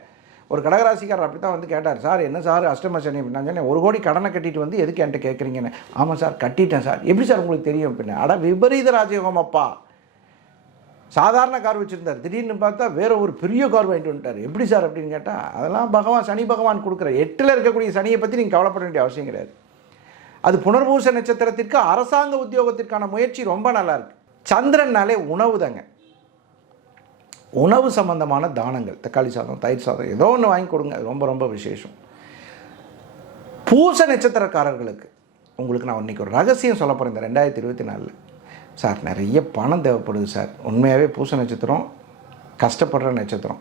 ஒரு கடகராசிக்காரர் அப்படி தான் வந்து கேட்டார், சார் என்ன சார் அஷ்டம சனி அப்படின்னா, சொன்னேன் 1 கோடி கடனை கட்டிட்டு வந்து எதுக்கு என்கிட்ட கேட்குறீங்கன்னு. ஆமாம் சார் கட்டிட்டேன் சார். எப்படி சார் உங்களுக்கு தெரியும் அப்படின்னா, அட விபரீத ராஜயோகம் அப்பா. சாதாரண கார் வச்சுருந்தார், திடீர்னு பார்த்தா வேற ஒரு பெரிய கார் வாங்கிட்டு வந்துட்டார். எப்படி சார் அப்படின்னு கேட்டால், அதெல்லாம் பகவான் சனி பகவான் கொடுக்குற 8ல் இருக்கக்கூடிய சனியை பற்றி நீங்கள் கவலைப்பட வேண்டிய அவசியம் கிடையாது. அது புனர்பூச நட்சத்திரத்திற்கு அரசாங்க உத்தியோகத்திற்கான முயற்சி ரொம்ப நல்லா இருக்கு. சந்திரனாலே உணவு தாங்க, உணவு சம்பந்தமான தானங்கள், தக்காளி சாதம், தயிர் சாதம், ஏதோ ஒன்று வாங்கி கொடுங்க, ரொம்ப ரொம்ப விசேஷம். பூச நட்சத்திரக்காரர்களுக்கு உங்களுக்கு நான் இன்றைக்கி ஒரு ரகசியம் சொல்ல போகிறேன். இந்த 2024 சார் நிறைய பணம் தேவைப்படுது சார். உண்மையாகவே பூச நட்சத்திரம் கஷ்டப்படுற நட்சத்திரம்.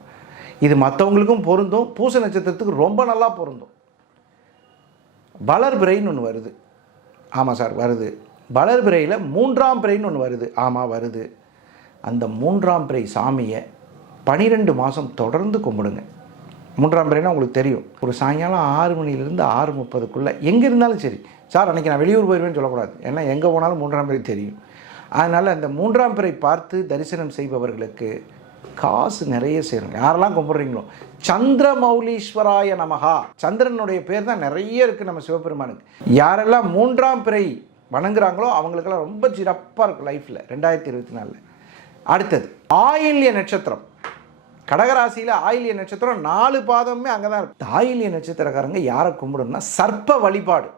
இது மற்றவங்களுக்கும் பொருந்தும், பூச நட்சத்திரத்துக்கு ரொம்ப நல்லா பொருந்தும். வளர்பிறைன்னு ஒன்று வருது. ஆமாம் சார் வருது. வளர்பிறையில் 3ஆம் பிறைன்னு ஒன்று வருது. ஆமாம் வருது. அந்த 3ஆம் பிறை சாமியை 12 மாதம் தொடர்ந்து கும்பிடுங்க. 3ஆம் பிறைனா உங்களுக்கு தெரியும், ஒரு சாயங்காலம் 6 மணிலேருந்து 6:30க்குள்ளே எங்கே இருந்தாலும் சரி. சார் அன்றைக்கி நான் வெளியூர் போயிடுவேன்னு சொல்லக்கூடாது, ஏன்னா எங்கே போனாலும் 3ஆம் பிறை தெரியும். அதனால் அந்த 3ஆம் பிறை பார்த்து தரிசனம் செய்பவர்களுக்கு காசு நிறைய சேரும். யாரெல்லாம் கும்பிட்றீங்களோ, சந்திரமௌலீஸ்வராய நமகா, சந்திரனுடைய பேர் தான் நிறைய இருக்குது நம்ம சிவபெருமானுக்கு. யாரெல்லாம் 3ஆம் பிறை வணங்குறாங்களோ அவங்களுக்கெல்லாம் ரொம்ப சிறப்பாக இருக்கும் லைஃப்பில் 2024. அடுத்தது ஆயில்ய நட்சத்திரம். கடகராசியில் ஆயில்ய நட்சத்திரம் 4 பாதமுமே அங்கே தான் இருக்குது. ஆயில்ய நட்சத்திரக்காரங்க யாரை கும்பிடணும்னா, சர்ப்ப வழிபாடு.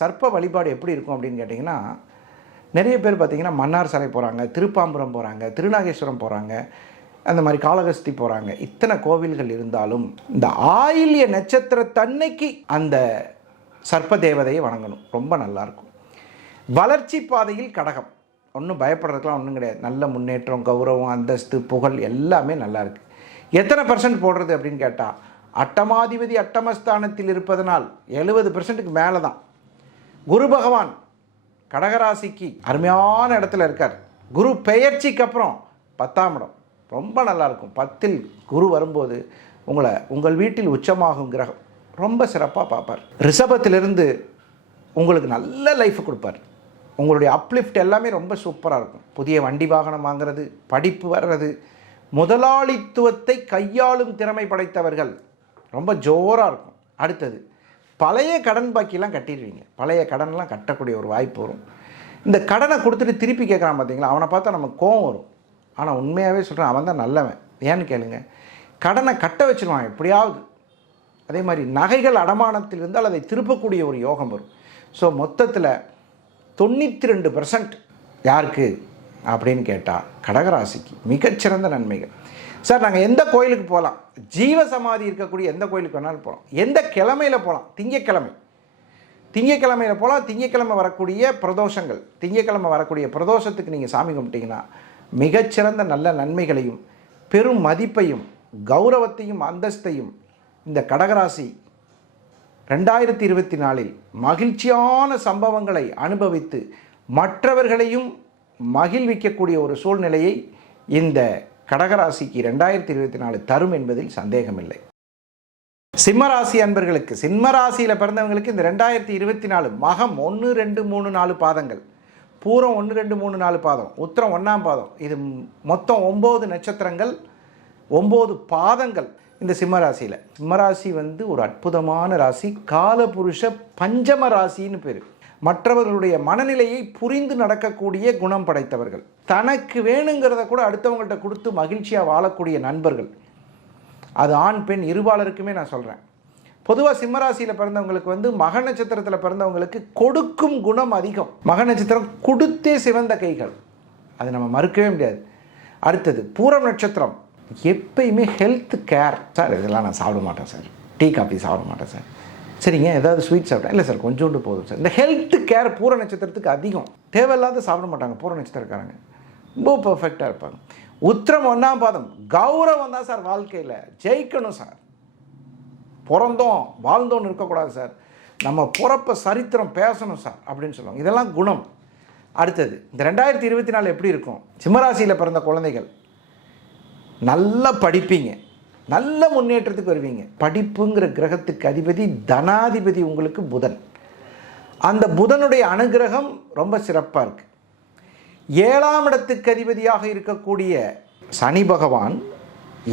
சர்ப்ப வழிபாடு எப்படி இருக்கும் அப்படின்னு கேட்டிங்கன்னா, நிறைய பேர் பார்த்திங்கன்னா மன்னார் சாலை போகிறாங்க, திருப்பாம்புரம் போகிறாங்க, திருநாகேஸ்வரம் போகிறாங்க, அந்த மாதிரி காளகஸ்தி போகிறாங்க. இத்தனை கோவில்கள் இருந்தாலும் இந்த ஆயில்ய நட்சத்திரத்தன்னைக்கு அந்த சர்ப்ப தேவதையை வணங்கணும், ரொம்ப நல்லாயிருக்கும். வளர்ச்சி பாதையில் கடகம். ஒன்றும் பயப்படுறதுக்கெலாம் ஒன்றும் கிடையாது. நல்ல முன்னேற்றம், கௌரவம், அந்தஸ்து, புகழ் எல்லாமே நல்லா இருக்குது. எத்தனை % போடுறது அப்படின்னு கேட்டால், அட்டமாதிபதி அட்டமஸ்தானத்தில் இருப்பதனால் 70%க்கு மேலே தான். குரு பகவான் கடகராசிக்கு அருமையான இடத்துல இருக்கார். குரு பெயர்ச்சிக்கு அப்புறம் 10ஆம் இடம் ரொம்ப நல்லாயிருக்கும். 10ல் குரு வரும்போது உங்கள் வீட்டில் உச்சமாகும் கிரகம் ரொம்ப சிறப்பாக பார்ப்பார். ரிஷபத்திலிருந்து உங்களுக்கு நல்ல லைஃப் கொடுப்பார். உங்களுடைய அப்லிஃப்ட் எல்லாமே ரொம்ப சூப்பராக இருக்கும். புதிய வண்டி வாகனம் வாங்கிறது, படிப்பு வர்றது, முதலாளித்துவத்தை கையாளும் திறமை படைத்தவர்கள் ரொம்ப ஜோராக இருக்கும். அடுத்தது பழைய கடன் பாக்கியெல்லாம் கட்டிடுவீங்க. பழைய கடன்லாம் கட்டக்கூடிய ஒரு வாய்ப்பு வரும். இந்த கடனை கொடுத்துட்டு திருப்பி கேட்குறான் பார்த்தீங்களா, அவனை பார்த்தா நமக்கு கோவம் வரும். ஆனால் உண்மையாகவே சொல்கிறேன், அவன் தான் நல்லவன். ஏன்னு கேளுங்க, கடனை கட்ட வச்சுருவான் எப்படியாவது. அதே மாதிரி நகைகள் அடமானத்தில் இருந்தால் அதை திருப்பக்கூடிய ஒரு யோகம் வரும். ஸோ மொத்தத்தில் 92% யாருக்கு அப்படின்னு கேட்டால் கடகராசிக்கு மிகச்சிறந்த நன்மைகள். சார் நாங்கள் எந்த கோயிலுக்கு போகலாம், ஜீவசமாதி இருக்கக்கூடிய எந்த கோயிலுக்கு வேணாலும் போகலாம், எந்த கிழமையில் போகலாம், திங்கக்கிழமையில் போகலாம். திங்கக்கிழமை வரக்கூடிய பிரதோஷங்கள், திங்கக்கிழமை வரக்கூடிய பிரதோஷத்துக்கு நீங்கள் சாமி கும்பிட்டீங்கன்னா மிகச்சிறந்த நல்ல நன்மைகளையும் பெரும் மதிப்பையும் கௌரவத்தையும் அந்தஸ்தையும் இந்த கடகராசி 2024 மகிழ்ச்சியான சம்பவங்களை அனுபவித்து மற்றவர்களையும் மகிழ்விக்கக்கூடிய ஒரு சூழ்நிலையை இந்த கடகராசிக்கு 2024 தரும் என்பதில் சந்தேகமில்லை. சிம்மராசி அன்பர்களுக்கு, சிம்மராசியில் பிறந்தவங்களுக்கு இந்த 2024 மகம் 1, 2, 3, 4 பாதங்கள், பூரம் 1, 2, 3, 4 பாதம், உத்திரம் 1ஆம் பாதம், இது மொத்தம் 9 நட்சத்திரங்கள், 9 பாதங்கள் இந்த சிம்மராசியில். சிம்மராசி ஒரு அற்புதமான ராசி, காலபுருஷ பஞ்சம ராசின்னு பேர். மற்றவர்களுடைய மனநிலையை புரிந்து நடக்கக்கூடிய குணம் படைத்தவர்கள், தனக்கு வேணுங்கிறத கூட அடுத்தவங்கள்ட்ட கொடுத்து மகிழ்ச்சியாக வாழக்கூடிய நண்பர்கள். அது ஆண் பெண் இருபாலருக்குமே நான் சொல்கிறேன். பொதுவாக சிம்மராசியில் பிறந்தவங்களுக்கு மக நட்சத்திரத்தில் பிறந்தவங்களுக்கு கொடுக்கும் குணம் அதிகம். மக நட்சத்திரம் கொடுத்தே சிவந்த கைகள், அது நம்ம மறுக்கவே முடியாது. அடுத்தது பூரம் நட்சத்திரம், எப்பயுமே ஹெல்த் கேர். சார் இதெல்லாம் நான் சாப்பிட மாட்டேன் சார், டீ காஃபி சாப்பிட மாட்டேன் சார், சரிங்க ஏதாவது ஸ்வீட் சாப்பிட்டேன், இல்லை சார் கொஞ்சோண்டு போதும் சார். இந்த ஹெல்த் கேர் பூர நட்சத்திரத்துக்கு அதிகம். தேவையில்லாத சாப்பிட மாட்டாங்க பூர நட்சத்திரக்காரங்க, ரொம்ப பர்ஃபெக்டாக இருப்பாங்க. உத்திரம் 1ஆம் பாதம், கௌரவம் தான் சார், வாழ்க்கையில் ஜெயிக்கணும் சார், பிறந்தோம் வாழ்ந்தோன்னு இருக்கக்கூடாது சார், நம்ம பிறப்ப சரித்திரம் பேசணும் சார் அப்படின்னு சொல்லுவாங்க. இதெல்லாம் குணம். அடுத்தது இந்த 2024 எப்படி இருக்கும்? சிம்மராசியில் பிறந்த குழந்தைகள் நல்லா படிப்பீங்க, நல்ல முன்னேற்றத்துக்கு வருவீங்க. படிப்புங்கிற கிரகத்துக்கு அதிபதி தனாதிபதி உங்களுக்கு புதன். அந்த புதனுடைய அனுகிரகம் ரொம்ப சிறப்பாக இருக்குது. 7ஆம் இடத்துக்கு அதிபதியாக இருக்கக்கூடிய சனி பகவான்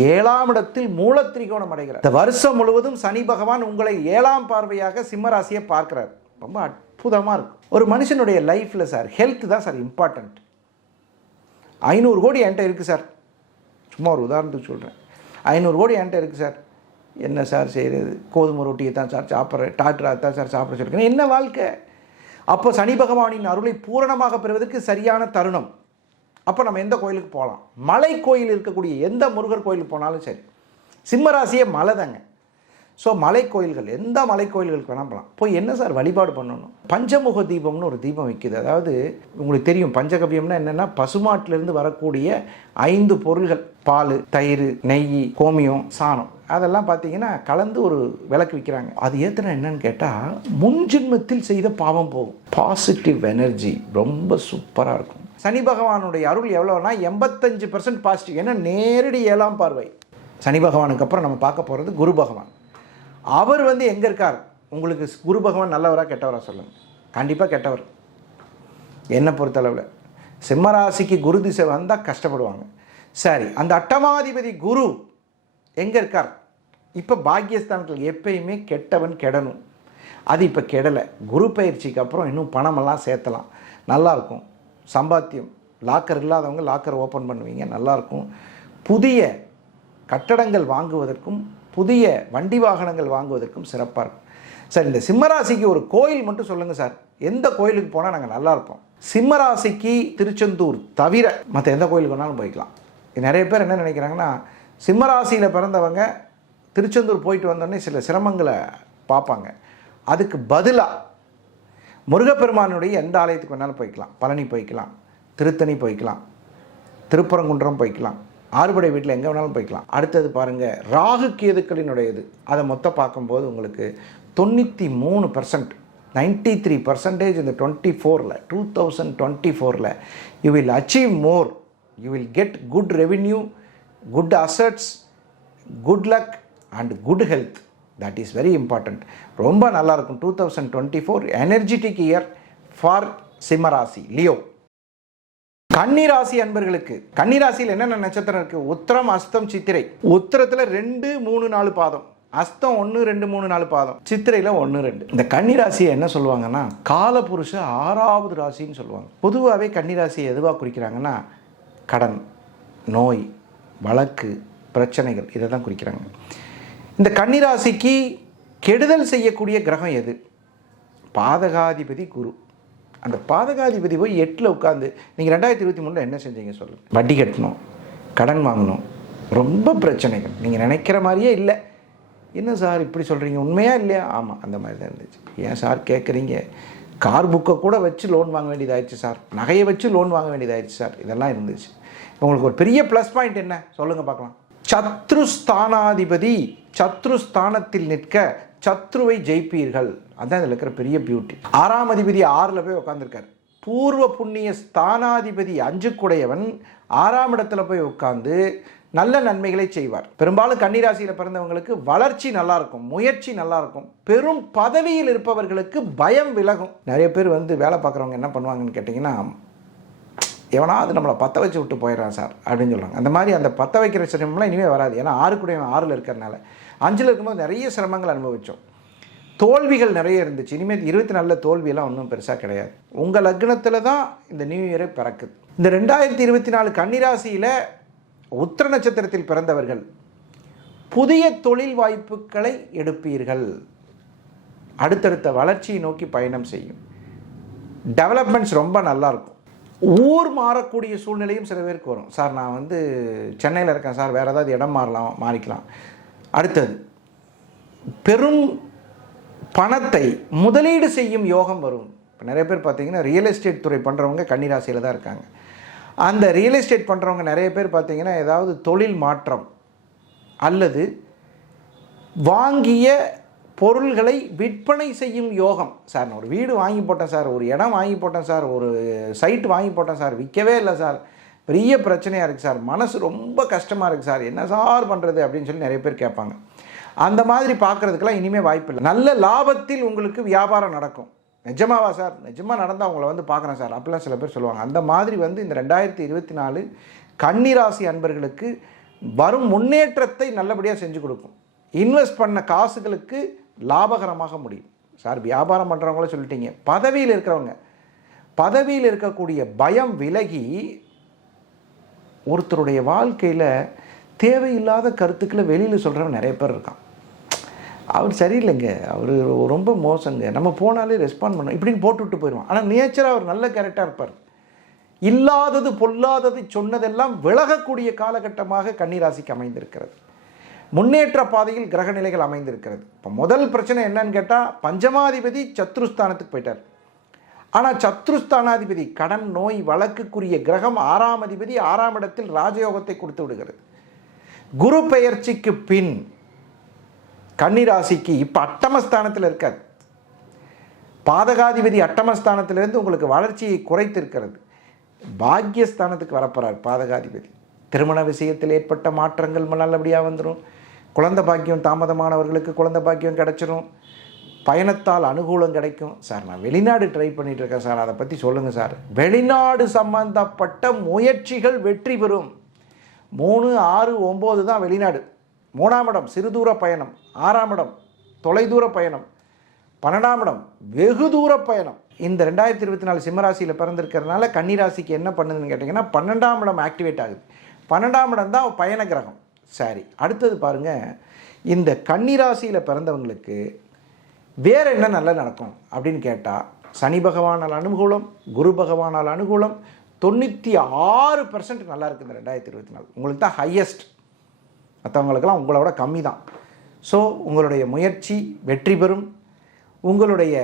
7ஆம் இடத்தில் மூலத்திரிகோணம் அடைகிறார். இந்த வருஷம் முழுவதும் சனி பகவான் உங்களை 7ஆம் பார்வையாக சிம்மராசியை பார்க்கிறார். ரொம்ப அற்புதமாக இருக்கும். ஒரு மனுஷனுடைய லைஃப்பில் சார் ஹெல்த் தான் சார் இம்பார்ட்டண்ட். 500 கோடி என்கிட்ட இருக்குது சார், சும்மா ஒரு உதாரணத்துக்கு சொல்கிறேன், 500 கோடி என்கிட்ட இருக்குது சார், என்ன சார் செய்கிறது, கோதுமை ரொட்டியை தான் சார் சாப்பிட்றேன், டாக்டர் தான் சார் சாப்பிட சொல்லியிருக்கேன், என்ன வாழ்க்கை? அப்போ சனி பகவானின் அருளை பூரணமாக பெறுவதற்கு சரியான தருணம். அப்போ நம்ம எந்த கோயிலுக்கு போகலாம்? மலை கோயில் இருக்கக்கூடிய எந்த முருகர் கோயிலுக்கு போனாலும் சரி. சிம்மராசியே மலை தாங்க. ஸோ மலை கோயில்கள், எந்த மலை கோயில்களுக்கு வேணால் போகலாம். போய் என்ன சார் வழிபாடு பண்ணணும்? பஞ்சமுக தீபம்னு ஒரு தீபம் வைக்குது. அதாவது உங்களுக்கு தெரியும் பஞ்சகவியம்னா என்னென்னா, பசுமாட்டிலிருந்து வரக்கூடிய 5 பொருள்கள், பால், தயிர், நெய், கோமியம், சாணம், அதெல்லாம் பார்த்தீங்கன்னா கலந்து ஒரு விளக்கு விற்கிறாங்க. அது ஏற்றுனா என்னன்னு கேட்டால், முன்ஜென்மத்தில் செய்த பாவம் போகும். பாசிட்டிவ் எனர்ஜி ரொம்ப சூப்பராக இருக்கும். சனி பகவானுடைய அருள் எவ்வளோனா 85% பாசிட்டிவ். ஏன்னா நேரடி 7ஆம் பார்வை. சனி பகவானுக்கு அப்புறம் நம்ம பார்க்க போகிறது குரு பகவான். அவர் எங்கே இருக்கார்? உங்களுக்கு குரு பகவான் நல்லவரா கெட்டவரா சொல்லுங்கள்? கண்டிப்பாக கெட்டவர். என்னை பொறுத்தளவில் சிம்மராசிக்கு குரு திசை வந்தால் கஷ்டப்படுவாங்க. சரி, அந்த அட்டமாதிபதி குரு எங்கே இருக்கார்? இப்போ பாக்கியஸ்தானத்தில் எப்பயுமே கெட்டவன் கெடணும். அது இப்போ கெடலை. குரு பயிற்சிக்கு அப்புறம் இன்னும் பணமெல்லாம் சேர்த்தலாம், நல்லாயிருக்கும். சம்பாத்தியம், லாக்கர் இல்லாதவங்க லாக்கர் ஓப்பன் பண்ணுவீங்க, நல்லாயிருக்கும். புதிய கட்டடங்கள் வாங்குவதற்கும் புதிய வண்டி வாகனங்கள் வாங்குவதற்கும் சிறப்பாக இருக்கும். சார் இந்த சிம்மராசிக்கு ஒரு கோயில் மட்டும் சொல்லுங்கள் சார், எந்த கோயிலுக்கு போனால் நாங்கள் நல்லா இருப்போம்? சிம்மராசிக்கு திருச்செந்தூர் தவிர மற்ற எந்த கோயிலுக்கு வேணாலும் போய்க்கலாம். நிறைய பேர் என்ன நினைக்கிறாங்கன்னா, சிம்மராசியில் பிறந்தவங்க திருச்செந்தூர் போயிட்டு வந்தோடனே சில சிரமங்களை பார்ப்பாங்க. அதுக்கு பதிலாக முருகப்பெருமானுடைய எந்த ஆலயத்துக்கு வேணாலும் போய்க்கலாம். பழனி போய்க்கலாம், திருத்தணி போய்க்கலாம், திருப்பரங்குன்றம் போய்க்கலாம், ஆறுபடை வீட்டில் எங்கே வேணாலும் போய்க்கலாம். அடுத்தது பாருங்கள், ராகு கேதுக்களினுடையது. அதை மொத்தம் பார்க்கும்போது உங்களுக்கு 93%, 93% இந்த 2024 you will achieve more, you will get good revenue, good assets, good luck and good health. That is very important. ரொம்ப நல்லாயிருக்கும். 2024 எனர்ஜெட்டிக் இயர் ஃபார் சிம்மராசி, லியோ. கன்னிராசி அன்பர்களுக்கு, கன்னிராசியில் என்னென்ன நட்சத்திரம் இருக்குது? உத்திரம், அஸ்தம், சித்திரை. உத்திரத்தில் 2, 3, 4 பாதம், அஸ்தம் 1, 2, 3, 4 பாதம், சித்திரையில் 1, 2. இந்த கன்னிராசியை என்ன சொல்லுவாங்கன்னா, காலபுருஷ 6வது ராசின்னு சொல்லுவாங்க. பொதுவாகவே கன்னிராசியை எதுவாக குறிக்கிறாங்கன்னா, கடன், நோய், வழக்கு, பிரச்சனைகள், இதை தான் குறிக்கிறாங்க. இந்த கன்னிராசிக்கு கெடுதல் செய்யக்கூடிய கிரகம் எது? பாதகாதிபதி குரு. அந்த பாதகாதிபதி போய் 8ல் உட்காந்து நீங்கள் 2023 என்ன செஞ்சீங்க சொல்லுங்கள்? வட்டி கட்டணும், கடன் வாங்கணும், ரொம்ப பிரச்சனைகள். நீங்கள் நினைக்கிற மாதிரியே இல்லை. என்ன சார் இப்படி சொல்கிறீங்க, உண்மையாக இல்லையா? ஆமாம், அந்த மாதிரி தான் இருந்துச்சு. ஏன் சார் கேட்குறீங்க? கார் புக்கை கூட வச்சு லோன் வாங்க வேண்டியதாகிடுச்சு சார், நகையை வச்சு லோன் வாங்க வேண்டியதாகிடுச்சு சார், இதெல்லாம் இருந்துச்சு. உங்களுக்கு ஒரு பெரிய ப்ளஸ் பாயிண்ட் என்ன சொல்லுங்கள் பார்க்கலாம்? சத்ருஸ்தானாதிபதி சத்ருஸ்தானத்தில் நிற்க சத்ருவை ஜெயிப்பீர்கள். அதுதான் இதில் இருக்கிற பெரிய பியூட்டி. 6ஆம் அதிபதி 6ல் போய் உட்காந்துருக்கார். பூர்வ புண்ணிய ஸ்தானாதிபதி 5க்குடையவன் 6ஆம் இடத்துல போய் உட்காந்து நல்ல நன்மைகளை செய்வார். பெரும்பாலும் கன்னிராசியில் பிறந்தவங்களுக்கு வளர்ச்சி நல்லா இருக்கும், முயற்சி நல்லா இருக்கும். பெரும் பதவியில் இருப்பவர்களுக்கு பயம் விலகும். நிறைய பேர் வேலை பார்க்குறவங்க என்ன பண்ணுவாங்கன்னு கேட்டிங்கன்னா, எவனாவது நம்மளை பற்ற வச்சு விட்டு போயிடறான் சார் அப்படின்னு சொல்கிறாங்க. அந்த மாதிரி அந்த பற்ற வைக்கிற சிரமம்லாம் இனிமேல் வராது. ஏன்னா 6ல் இருக்கிறனால. 5ல் இருக்கும்போது நிறைய சிரமங்கள் அனுபவித்தோம், தோல்விகள் நிறைய இருந்துச்சு. இனிமேல் 24 தோல்வியெல்லாம் ஒன்றும் பெருசாக கிடையாது. உங்கள் லக்னத்தில் தான் இந்த நியூ இயரே பிறக்குது. இந்த 2024 கன்னிராசியில் உத்திர நட்சத்திரத்தில் பிறந்தவர்கள் புதிய தொழில் வாய்ப்புகளை எடுப்பீர்கள். அடுத்தடுத்த வளர்ச்சியை நோக்கி பயணம் செய்யும். டெவலப்மெண்ட்ஸ் ரொம்ப நல்லாயிருக்கும். ஊர் மாறக்கூடிய சூழ்நிலையும் சில பேருக்கு வரும். சார் நான் சென்னையில் இருக்கேன் சார், வேறு ஏதாவது இடம் மாறிக்கலாம். அடுத்தது பெரும் பணத்தை முதலீடு செய்யும் யோகம் வரும். இப்போ நிறைய பேர் பார்த்தீங்கன்னா ரியல் எஸ்டேட் துறை பண்ணுறவங்க கன்னிராசியில் தான் இருக்காங்க. அந்த ரியல் எஸ்டேட் பண்ணுறவங்க நிறைய பேர் பார்த்தீங்கன்னா ஏதாவது தொழில் மாற்றம் அல்லது வாங்கிய பொருள்களை விற்பனை செய்யும் யோகம். சார் நான் ஒரு வீடு வாங்கி போட்டேன் சார், ஒரு இடம் வாங்கி போட்டேன் சார், ஒரு சைட் வாங்கி போட்டேன் சார், விற்கவே இல்லை சார், பெரிய பிரச்சனையாக இருக்குது சார், மனசு ரொம்ப கஷ்டமாக இருக்குது சார், என்ன சார் பண்ணுறது அப்படின்னு சொல்லி நிறைய பேர் கேட்பாங்க. அந்த மாதிரி பார்க்குறதுக்கெல்லாம் இனிமேல் வாய்ப்பு இல்லை. நல்ல லாபத்தில் உங்களுக்கு வியாபாரம் நடக்கும். நிஜமாவா சார்? நிஜமாக நடந்தால் உங்களை பார்க்குறேன் சார் அப்படிலாம் சில பேர் சொல்லுவாங்க. அந்த மாதிரி இந்த 2024 கன்னிராசி அன்பர்களுக்கு வரும் முன்னேற்றத்தை நல்லபடியாக செஞ்சு கொடுக்கும். இன்வெஸ்ட் பண்ண காசுகளுக்கு லாபகரமாக முடியும். சார் வியாபாரம் பண்ணுறவங்கள சொல்லிட்டீங்க. பதவியில் இருக்கிறவங்க, பதவியில் இருக்கக்கூடிய பயம் விலகி ஒருத்தருடைய வாழ்க்கையில் தேவையில்லாத கருத்துக்களை வெளியில் சொல்கிறவங்க நிறைய பேர் இருக்கான். அவர் சரியில்லைங்க, அவர் ரொம்ப மோசங்க, நம்ம போனாலே ரெஸ்பாண்ட் பண்ணோம் இப்படின்னு போட்டுவிட்டு போயிடுவான். ஆனால் நேச்சராக அவர் நல்ல கேரக்டராக இருப்பார். இல்லாதது பொல்லாதது சொன்னதெல்லாம் விலகக்கூடிய காலகட்டமாக கன்னிராசிக்கு அமைந்திருக்கிறது. முன்னேற்ற பாதையில் கிரக நிலைகள் அமைந்திருக்கிறது. இப்போ முதல் பிரச்சனை என்னன்னு கேட்டால், பஞ்சமாதிபதி சத்ருஸ்தானத்துக்கு போயிட்டார். ஆனால் சத்ருஸ்தானாதிபதி கடன் நோய் வழக்குக்குரிய கிரகம் 6ஆம் அதிபதி 6ஆம் இடத்தில் ராஜயோகத்தை கொடுத்து விடுகிறது. குரு பெயர்ச்சிக்கு பின் கன்னிராசிக்கு இப்போ அட்டமஸ்தானத்தில் இருக்காது. பாதகாதிபதி அட்டமஸ்தானத்திலிருந்து உங்களுக்கு வளர்ச்சியை குறைத்திருக்கிறது. பாக்யஸ்தானத்துக்கு வரப்போறார் பாதகாதிபதி. திருமண விஷயத்தில் ஏற்பட்ட மாற்றங்கள் நல்லபடியாக வந்துடும். குழந்தை பாக்கியம் தாமதமானவர்களுக்கு குழந்தை பாக்கியம் கிடைச்சிரும். பயணத்தால் அனுகூலம் கிடைக்கும். சார் நான் வெளிநாடு ட்ரை பண்ணிட்டு இருக்கேன் சார், அதை பற்றி சொல்லுங்கள் சார். வெளிநாடு சம்பந்தப்பட்ட முயற்சிகள் வெற்றி பெறும். 3, 6, 9 தான் வெளிநாடு. 3ஆம் இடம் சிறுதூர பயணம், 6ஆம் இடம் தொலைதூர பயணம், 12ஆம் இடம் வெகு தூர பயணம். இந்த 2024 சிம்மராசியில் பிறந்திருக்கிறதுனால கன்னிராசிக்கு என்ன பண்ணுதுன்னு கேட்டிங்கன்னா, 12ஆம் இடம் ஆக்டிவேட் ஆகுது. 12ஆம் இடம் தான் பயண கிரகம். சரி, அடுத்தது பாருங்கள், இந்த கன்னிராசியில் பிறந்தவங்களுக்கு வேறு என்ன நல்லா நடக்கும் அப்படின்னு கேட்டால், சனி பகவானால் அனுகூலம், குரு பகவானால் அனுகூலம். 96% நல்லா இருக்குது இந்த 2024. உங்களுக்கு தான் ஹையஸ்ட், மற்றவங்களுக்கெல்லாம் உங்களோட கம்மி தான். ஸோ உங்களுடைய முயற்சி வெற்றி பெறும். உங்களுடைய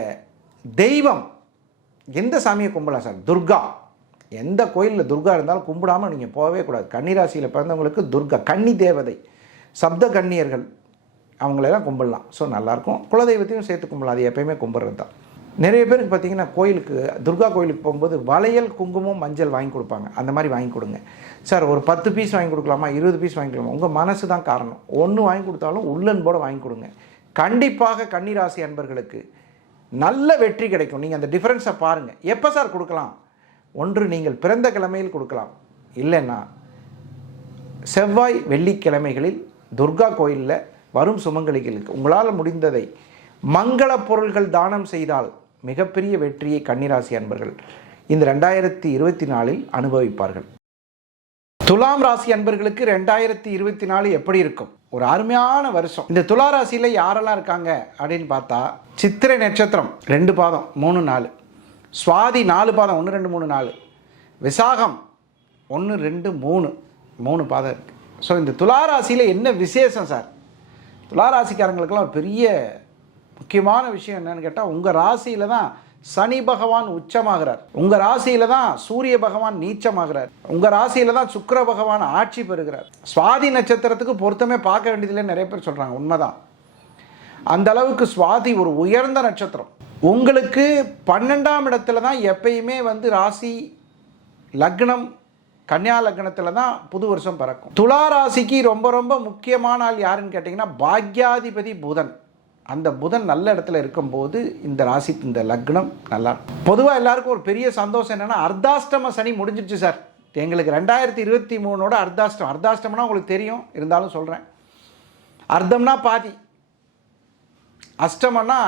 தெய்வம் எந்த சாமியை கும்பிடலாம் சார்? துர்கா. எந்த கோயிலில் துர்கா இருந்தாலும் கும்பிடாமல் நீங்கள் போகவே கூடாது. கன்னிராசியில் பிறந்தவங்களுக்கு துர்கா கன்னி தேவதை, சப்த கன்னியர்கள், அவங்களெல்லாம் கும்பிடலாம். ஸோ நல்லாயிருக்கும். குலதெய்வத்தையும் சேர்த்து கும்பிடலாம். அது எப்பயுமே கும்பிட்றது தான். நிறைய பேருக்கு பார்த்திங்கன்னா கோயிலுக்கு, துர்கா கோயிலுக்கு போகும்போது வளையல், குங்குமம், மஞ்சள் வாங்கி கொடுப்பாங்க. அந்த மாதிரி வாங்கி கொடுங்க சார். ஒரு 10 பீஸ் வாங்கி கொடுக்கலாமா, 20 பீஸ் வாங்கி கொடுக்கலாமா, உங்கள் மனசு தான் காரணம். ஒன்று வாங்கி கொடுத்தாலும் உள்ளன்போடு வாங்கி கொடுங்க. கண்டிப்பாக கன்னிராசி அன்பர்களுக்கு நல்ல வெற்றி கிடைக்கும். நீங்கள் அந்த டிஃப்ரென்ஸை பாருங்கள். எப்போ சார் கொடுக்கலாம்? ஒன்று நீங்கள் பிறந்த கிழமையில் கொடுக்கலாம், இல்லைன்னா செவ்வாய் வெள்ளிக்கிழமைகளில் துர்கா கோயிலில் வரும் சுமங்கலிகளுக்கு உங்களால் முடிந்ததை மங்கள பொருள்கள் தானம் செய்தால் மிகப்பெரிய வெற்றியை கன்னிராசி அன்பர்கள் இந்த 2024 அனுபவிப்பார்கள். துலாம் ராசி அன்பர்களுக்கு 2024 எப்படி இருக்கும்? ஒரு அருமையான வருஷம். இந்த துலா ராசியில் யாரெல்லாம் இருக்காங்க அப்படின்னு பார்த்தா, சித்திரை நட்சத்திரம் 2 பாதம் 3, 4, சுவாதி 4 பாதம் 1, 2, 3, 4, விசாகம் 1, 2, 3 பாதம் இருக்குது. ஸோ இந்த துலா ராசியில் என்ன விசேஷம் சார்? துலா ராசிக்காரங்களுக்கெல்லாம் ஒரு பெரிய முக்கியமான விஷயம் என்னன்னு கேட்டால், உங்கள் ராசியில் தான் சனி பகவான் உச்சமாகிறார். உங்கள் ராசியில் தான் சூரிய பகவான் நீச்சமாகிறார். உங்கள் ராசியில் தான் சுக்கிர பகவான் ஆட்சி பெறுகிறார். சுவாதி நட்சத்திரத்துக்கு பொருத்தமே பார்க்க வேண்டியதில்லை நிறைய பேர் சொல்கிறாங்க. உண்மைதான். அந்த அளவுக்கு சுவாதி ஒரு உயர்ந்த நட்சத்திரம். உங்களுக்கு 12ஆம் இடத்துல தான் எப்பயுமே ராசி லக்னம் கன்னியா லக்னத்தில் தான் புது வருஷம் பிறக்கும். துலா ராசிக்கு ரொம்ப ரொம்ப முக்கியமான ஆள் யாருன்னு கேட்டிங்கன்னா பாக்யாதிபதி புதன். அந்த புதன் நல்ல இடத்துல இருக்கும்போது இந்த ராசி இந்த லக்னம் நல்லா இருக்கும். பொதுவாக எல்லாருக்கும் ஒரு பெரிய சந்தோஷம் என்னென்னா அர்த்தாஷ்டம சனி முடிஞ்சிடுச்சு சார். எங்களுக்கு 2023 அர்த்தாஷ்டமனா உங்களுக்கு தெரியும், இருந்தாலும் சொல்கிறேன். அர்த்தம்னா பாதி, அஷ்டமன்னா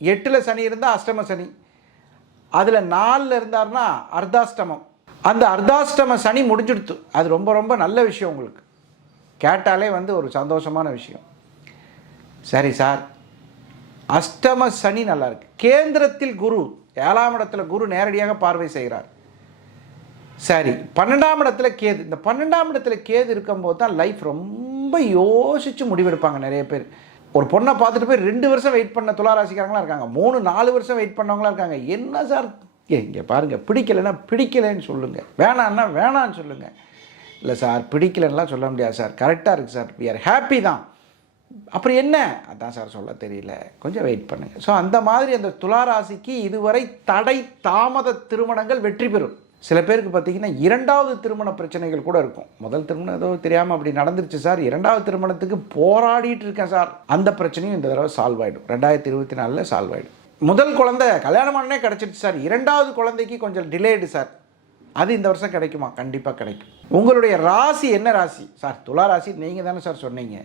8ல் சனி இருந்தால் அஷ்டம சனி, அதில் 4ல் இருந்தார்னா அர்த்தாஷ்டமம். அந்த அர்த்தாஷ்டம சனி முடிஞ்சுடுத்து. அது ரொம்ப ரொம்ப நல்ல விஷயம். உங்களுக்கு கேட்டாலே ஒரு சந்தோஷமான விஷயம். சரி சார், அஷ்டம சனி நல்லா இருக்கு. கேந்திரத்தில் குரு, 7ஆம் இடத்துல குரு நேரடியாக பார்வை செய்கிறார். சரி, 12ஆம் இடத்துல கேது. இந்த 12ஆம் இடத்துல கேது இருக்கும்போது தான் லைஃப் ரொம்ப யோசித்து முடிவெடுப்பாங்க நிறைய பேர். ஒரு பொண்ணை பார்த்துட்டு போய் 2 வருஷம் வெயிட் பண்ண துளாராசிக்காரங்களாம் இருக்காங்க, 3-4 வருஷம் வெயிட் பண்ணவங்களாம் இருக்காங்க. என்ன சார் இங்கே பாருங்கள், பிடிக்கலைன்னா பிடிக்கலைன்னு சொல்லுங்கள், வேணான்னா வேணான்னு சொல்லுங்கள். இல்லை சார் பிடிக்கலன்னெலாம் சொல்ல முடியாது சார், கரெக்டாக இருக்குது சார், வி ஆர் ஹாப்பி தான். அப்புறம் என்ன, அதான் சார் சொல்ல தெரியல, கொஞ்சம் வெயிட் பண்ணுங்கள். ஸோ அந்த மாதிரி அந்த துளாராசிக்கு இதுவரை தடை தாமத திருமணங்கள் வெற்றி பெறும். சில பேருக்கு பார்த்திங்கன்னா 2வது திருமண பிரச்சனைகள் கூட இருக்கும். முதல் திருமணம் ஏதோ தெரியாமல் அப்படி நடந்துருச்சு சார், 2வது திருமணத்துக்கு போராடிட்டு இருக்கேன் சார், அந்த பிரச்சனையும் இந்த தடவை சால்வ் ஆகிடும். 2024 சால்வ் ஆகிடும். முதல் குழந்தை கல்யாணமானே கிடச்சிடுச்சு சார், 2வது குழந்தைக்கு கொஞ்சம் டிலேடு சார், அது இந்த வருஷம் கிடைக்குமா? கண்டிப்பாக கிடைக்கும். உங்களுடைய ராசி என்ன ராசி சார்? துலா ராசி நீங்கள் தானே சார் சொன்னீங்க.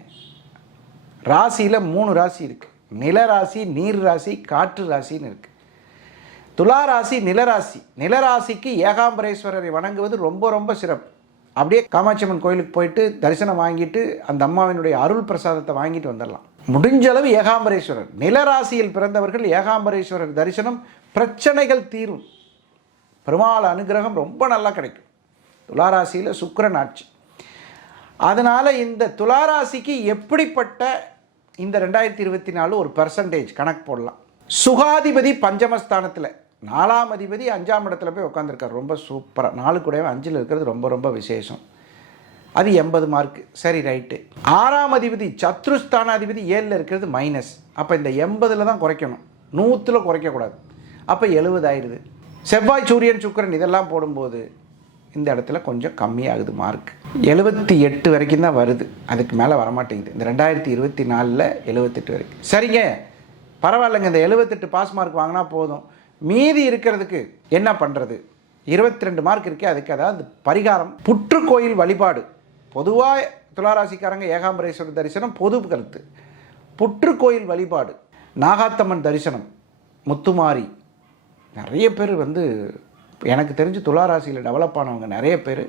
ராசியில் 3 ராசி இருக்குது. நிலராசி, நீர் ராசி, காற்று ராசின்னு இருக்குது. துலா ராசி நிலராசி. நிலராசிக்கு ஏகாம்பரேஸ்வரரை வணங்குவது ரொம்ப ரொம்ப சிறப்பு. அப்படியே காமாட்சியம்மன் கோயிலுக்கு போயிட்டு தரிசனம் வாங்கிட்டு அந்த அம்மாவினுடைய அருள் பிரசாதத்தை வாங்கிட்டு வந்துடலாம். முடிஞ்ச அளவு ஏகாம்பரேஸ்வரர், நிலராசியில் பிறந்தவர்கள் ஏகாம்பரேஸ்வரர் தரிசனம், பிரச்சனைகள் தீரும். பெருமாள் அனுகிரகம் ரொம்ப நல்லா கிடைக்கும். துளாராசியில் சுக்கிரன் ஆட்சி. அதனால் இந்த துளாராசிக்கு எப்படிப்பட்ட இந்த 2024 ஒரு பெர்சன்டேஜ் கணக்கு போடலாம். சுகாதிபதி பஞ்சமஸ்தானத்தில், 4ஆம் அதிபதி 5ஆம் இடத்துல போய் உட்காந்துருக்கார். ரொம்ப சூப்பராக, 4 கூடவே 5ல் இருக்கிறது ரொம்ப ரொம்ப விசேஷம். அது 80 மார்க்கு. சரி, ரைட்டு. 6ஆம் அதிபதி சத்ருஸ்தானாதிபதி 7ல் இருக்கிறது மைனஸ். அப்போ இந்த 80ல் தான் குறைக்கணும், 100ல் குறைக்கக்கூடாது. அப்போ 70 ஆயிடுது. செவ்வாய், சூரியன், சுக்கிரன் இதெல்லாம் போடும்போது இந்த இடத்துல கொஞ்சம் கம்மியாகுது மார்க். 78 வரைக்கும் தான் வருது, அதுக்கு மேலே வரமாட்டேங்குது. இந்த 2024 78 வரைக்கும். சரிங்க, பரவாயில்லைங்க, இந்த 78 பாஸ் மார்க் வாங்கினா போதும். மீதி இருக்கிறதுக்கு என்ன பண்ணுறது? 22 மார்க் இருக்கே, அதுக்கு அதாவது பரிகாரம் புற்றுக்கோயில் வழிபாடு. பொதுவாக துளாராசிக்காரங்க ஏகாம்பரேஸ்வரர் தரிசனம் பொது கருத்து. புற்றுக்கோயில் வழிபாடு, நாகாத்தம்மன் தரிசனம், முத்துமாரி. நிறைய பேர் எனக்கு தெரிஞ்சு துளாராசியில் டெவலப் ஆனவங்க நிறைய பேர்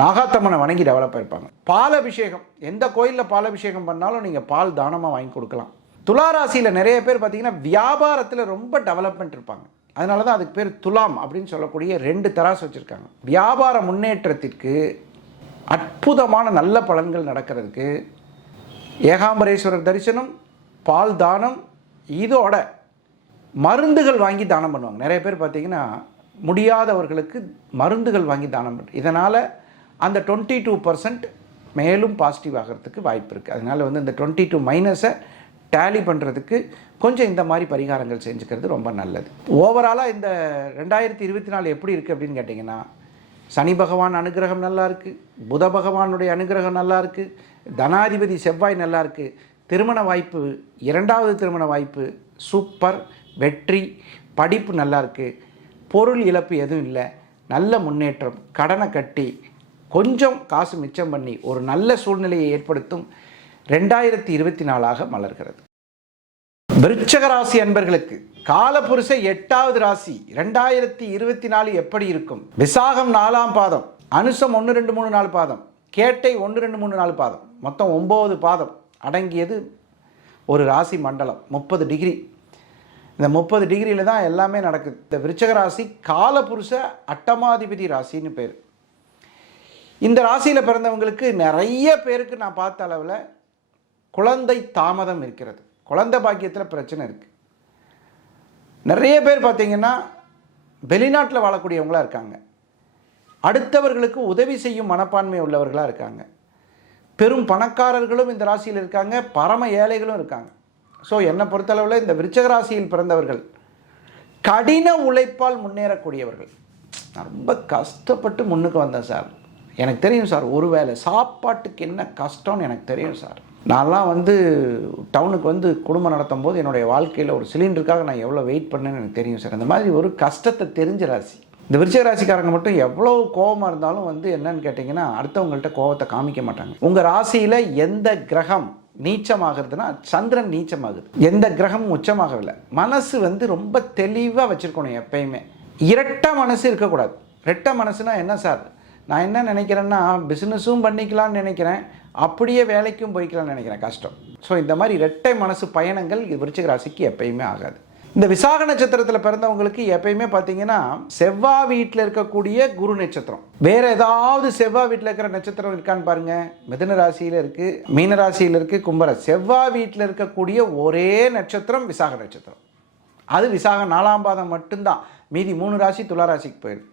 நாகாத்தம்மனை வணங்கி டெவலப் ஆயிருப்பாங்க. பால் அபிஷேகம், எந்த கோயிலில் பால் அபிஷேகம் பண்ணாலும் நீங்கள் பால் தானமாக வாங்கி கொடுக்கலாம். துளாராசியில் நிறைய பேர் பார்த்திங்கன்னா வியாபாரத்தில் ரொம்ப டெவலப்மெண்ட் இருப்பாங்க. அதனால தான் அதுக்கு பேர் துலாம் அப்படின்னு சொல்லக்கூடிய 2 தராசு வச்சுருக்காங்க. வியாபார முன்னேற்றத்திற்கு அற்புதமான நல்ல பலன்கள் நடக்கிறதுக்கு ஏகாம்பரேஸ்வரர் தரிசனம், பால் தானம், இதோட மருந்துகள் வாங்கி தானம் பண்ணுவாங்க. நிறைய பேர் பார்த்திங்கன்னா முடியாதவர்களுக்கு மருந்துகள் வாங்கி தானம் பண்ணுறது. இதனால் அந்த 22% மேலும் பாசிட்டிவ் ஆகிறதுக்கு வாய்ப்பு இருக்குது. அதனால் இந்த 22 மைனஸை டேலி பண்ணுறதுக்கு கொஞ்சம் இந்த மாதிரி பரிகாரங்கள் செஞ்சுக்கிறது ரொம்ப நல்லது. ஓவராலாக இந்த 2024 எப்படி இருக்குது அப்படின்னு கேட்டிங்கன்னா, சனி பகவான் அனுகிரகம் நல்லா இருக்குது, புத பகவானுடைய அனுகிரகம் நல்லா இருக்குது, தனாதிபதி செவ்வாய் நல்லா இருக்குது, திருமண வாய்ப்பு, 2வது திருமண வாய்ப்பு சூப்பர், வெற்றி, படிப்பு நல்லா இருக்குது, பொருள் இழப்பு எதுவும் இல்லை, நல்ல முன்னேற்றம், கடனை கட்டி கொஞ்சம் காசு மிச்சம் பண்ணி ஒரு நல்ல சூழ்நிலையை ஏற்படுத்தும் 2024 மலர்கிறது. விருச்சக ராசி அன்பர்களுக்கு காலபுருஷ 8வது ராசி 2024 எப்படி இருக்கும்? விசாகம் 4ஆம் பாதம், அனுசம் 1, 2, 3, 4 பாதம், கேட்டை 1, 2, 3, 4 பாதம், மொத்தம் 9 பாதம் அடங்கியது ஒரு ராசி மண்டலம். 30 டிகிரி. இந்த 30 டிகிரியில் தான் எல்லாமே நடக்குது. இந்த விருச்சக ராசி காலபுருஷ அட்டமாதிபதி ராசின்னு பேர். இந்த ராசியில் பிறந்தவங்களுக்கு நிறைய பேருக்கு நான் பார்த்த அளவில் குழந்தை தாமதம் இருக்கிறது, குழந்தை பாக்கியத்தில் பிரச்சனை இருக்குது. நிறைய பேர் பார்த்தீங்கன்னா வெளிநாட்டில் வாழக்கூடியவங்களாக இருக்காங்க. அடுத்தவர்களுக்கு உதவி செய்யும் மனப்பான்மை உள்ளவர்களாக இருக்காங்க. பெரும் பணக்காரர்களும் இந்த ராசியில் இருக்காங்க, பரம ஏழைகளும் இருக்காங்க. ஸோ என்னை பொறுத்தளவில் இந்த விருச்சிக ராசியில் பிறந்தவர்கள் கடின உழைப்பால் முன்னேறக்கூடியவர்கள். நான் ரொம்ப கஷ்டப்பட்டு முன்னுக்கு வந்தேன் சார், எனக்கு தெரியும் சார், ஒருவேளை சாப்பாட்டுக்கு என்ன கஷ்டம்னு எனக்கு தெரியும் சார். நான்லாம் டவுனுக்கு குடும்பம் நடத்தும் போது என்னுடைய வாழ்க்கையில் ஒரு சிலிண்டருக்காக நான் எவ்வளோ வெயிட் பண்ணேன்னு எனக்கு தெரியும் சார். அந்த மாதிரி ஒரு கஷ்டத்தை தெரிஞ்ச ராசி. இந்த விருச்சிக ராசிக்காரங்க மட்டும் எவ்வளோ கோபமாக இருந்தாலும் என்னன்னு கேட்டிங்கன்னா அடுத்தவங்கள்ட்ட கோபத்தை காமிக்க மாட்டாங்க. உங்கள் ராசியில் எந்த கிரகம் நீச்சமாகிறதுனா சந்திரன் நீச்சமாகுது, எந்த கிரகமும் உச்சமாகவில்லை. மனசு ரொம்ப தெளிவாக வச்சுருக்கணும். எப்பயுமே இரட்டை மனசு இருக்கக்கூடாது. ரெட்டை மனசுனா என்ன சார், நான் என்ன நினைக்கிறேன்னா பிஸ்னஸும் பண்ணிக்கலாம்னு நினைக்கிறேன், அப்படியே வேலைக்கும் போய்க்கலாம்னு நினைக்கிறேன், கஷ்டம். ஸோ இந்த மாதிரி இரட்டை மனசு பயணங்கள் விருச்சிக ராசிக்கு எப்பயுமே ஆகாது. இந்த விசாக நட்சத்திரத்தில் பிறந்தவங்களுக்கு எப்பயுமே பார்த்தீங்கன்னா செவ்வாய் வீட்டில் இருக்கக்கூடிய குரு நட்சத்திரம், வேறு ஏதாவது செவ்வாய் வீட்டில் இருக்கிற நட்சத்திரம் இருக்கான்னு பாருங்கள். மிதுன ராசியில் இருக்குது, மீன ராசியில் இருக்குது, கும்பராசி. செவ்வாய் வீட்டில் இருக்கக்கூடிய ஒரே நட்சத்திரம் விசாக நட்சத்திரம். அது விசாக 4ஆம் பாதம் மட்டும்தான், மீதி 3 ராசி துலா ராசிக்கு போயிருக்கு.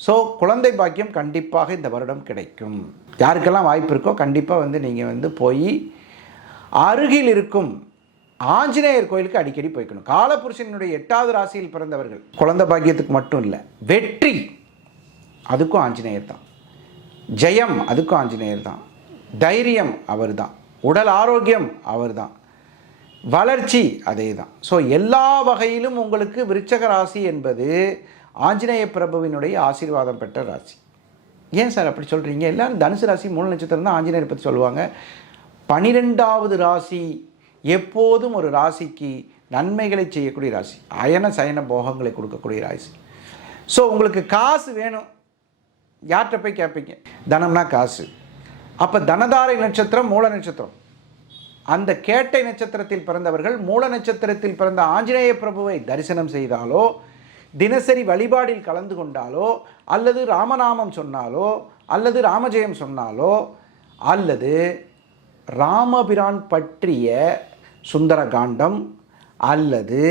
ஸோ குழந்தை பாக்கியம் கண்டிப்பாக இந்த வருடம் கிடைக்கும். யாருக்கெல்லாம் வாய்ப்பு இருக்கோ கண்டிப்பாக நீங்கள் போய் அருகில் இருக்கும் ஆஞ்சநேயர் கோயிலுக்கு அடிக்கடி போய்க்கணும். காலபுருஷனுடைய 8வது ராசியில் பிறந்தவர்கள் குழந்தை பாக்கியத்துக்கு மட்டும் இல்லை, வெற்றி அதுக்கும் ஆஞ்சநேயர் தான், ஜெயம் அதுக்கும் ஆஞ்சநேயர் தான், தைரியம் அவர் தான், உடல் ஆரோக்கியம் அவர் தான், வளர்ச்சி அதே தான். ஸோ எல்லா வகையிலும் உங்களுக்கு விருச்சிக ராசி என்பது ஆஞ்சநேய பிரபுவினுடைய ஆசீர்வாதம் பெற்ற ராசி. ஏன் சார் அப்படி சொல்கிறீங்க? எல்லாரும் தனுசு ராசி மூல நட்சத்திரம் தான் ஆஞ்சநேயரை பற்றி சொல்லுவாங்க. 12வது ராசி எப்போதும் ஒரு ராசிக்கு நன்மைகளை செய்யக்கூடிய ராசி, அயன சயன போகங்களை கொடுக்கக்கூடிய ராசி. ஸோ உங்களுக்கு காசு வேணும், யார்கிட்ட போய் கேட்பீங்க? தனம்னா காசு. அப்போ தனதாரை நட்சத்திரம் மூல நட்சத்திரம், அந்த கேட்டை நட்சத்திரத்தில் பிறந்தவர்கள் மூல நட்சத்திரத்தில் பிறந்த ஆஞ்சநேய பிரபுவை தரிசனம் செய்தாலோ, தினசரி வழிபாடில் கலந்து கொண்டாலோ, அல்லது ராமநாமம் சொன்னாலோ, அல்லது ராமஜெயம் சொன்னாலோ, அல்லது ராமபிரான் பற்றிய சுந்தர காண்டம், அல்லது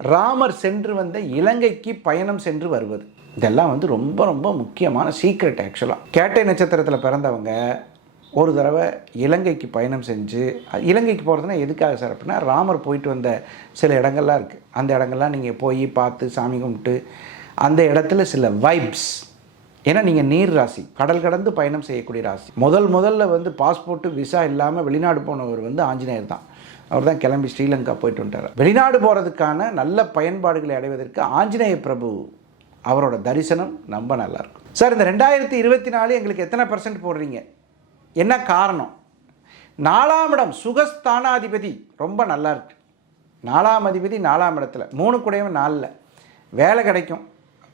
ராமர் சென்று வந்த இலங்கைக்கு பயணம் சென்று வருவது, இதெல்லாம் ரொம்ப ரொம்ப முக்கியமான சீக்ரெட். ஆக்சுவலாக கேட்டை நட்சத்திரத்தில் பிறந்தவங்க ஒரு தடவை இலங்கைக்கு பயணம் செஞ்சு, இலங்கைக்கு போகிறதுனா எதுக்காக சார் அப்படின்னா, ராமர் போயிட்டு வந்த சில இடங்கள்லாம் இருக்குது, அந்த இடங்கள்லாம் நீங்கள் போய் பார்த்து சாமி கும்பிட்டு அந்த இடத்துல சில வைப்ஸ். ஏன்னா நீங்கள் நீர் ராசி, கடல் கடந்து பயணம் செய்யக்கூடிய ராசி. முதல்ல பாஸ்போர்ட்டு விசா இல்லாமல் வெளிநாடு போனவர் ஆஞ்சநேயர் தான். அவர் தான் கிளம்பி ஸ்ரீலங்கா போயிட்டு வந்துட்டார். வெளிநாடு போகிறதுக்கான நல்ல பயன்பாடுகளை அடைவதற்கு ஆஞ்சநேய பிரபு அவரோட தரிசனம் ரொம்ப நல்லாயிருக்கும். சார் இந்த 2024 எங்களுக்கு எத்தனை % போடுறீங்க? என்ன காரணம்? 4ஆம் இடம் சுகஸ்தானாதிபதி ரொம்ப நல்லா இருக்கு. 4ஆம் அதிபதி 4ஆம் இடத்துல, 3 கூடயும் 4ல் வேலை கிடைக்கும்,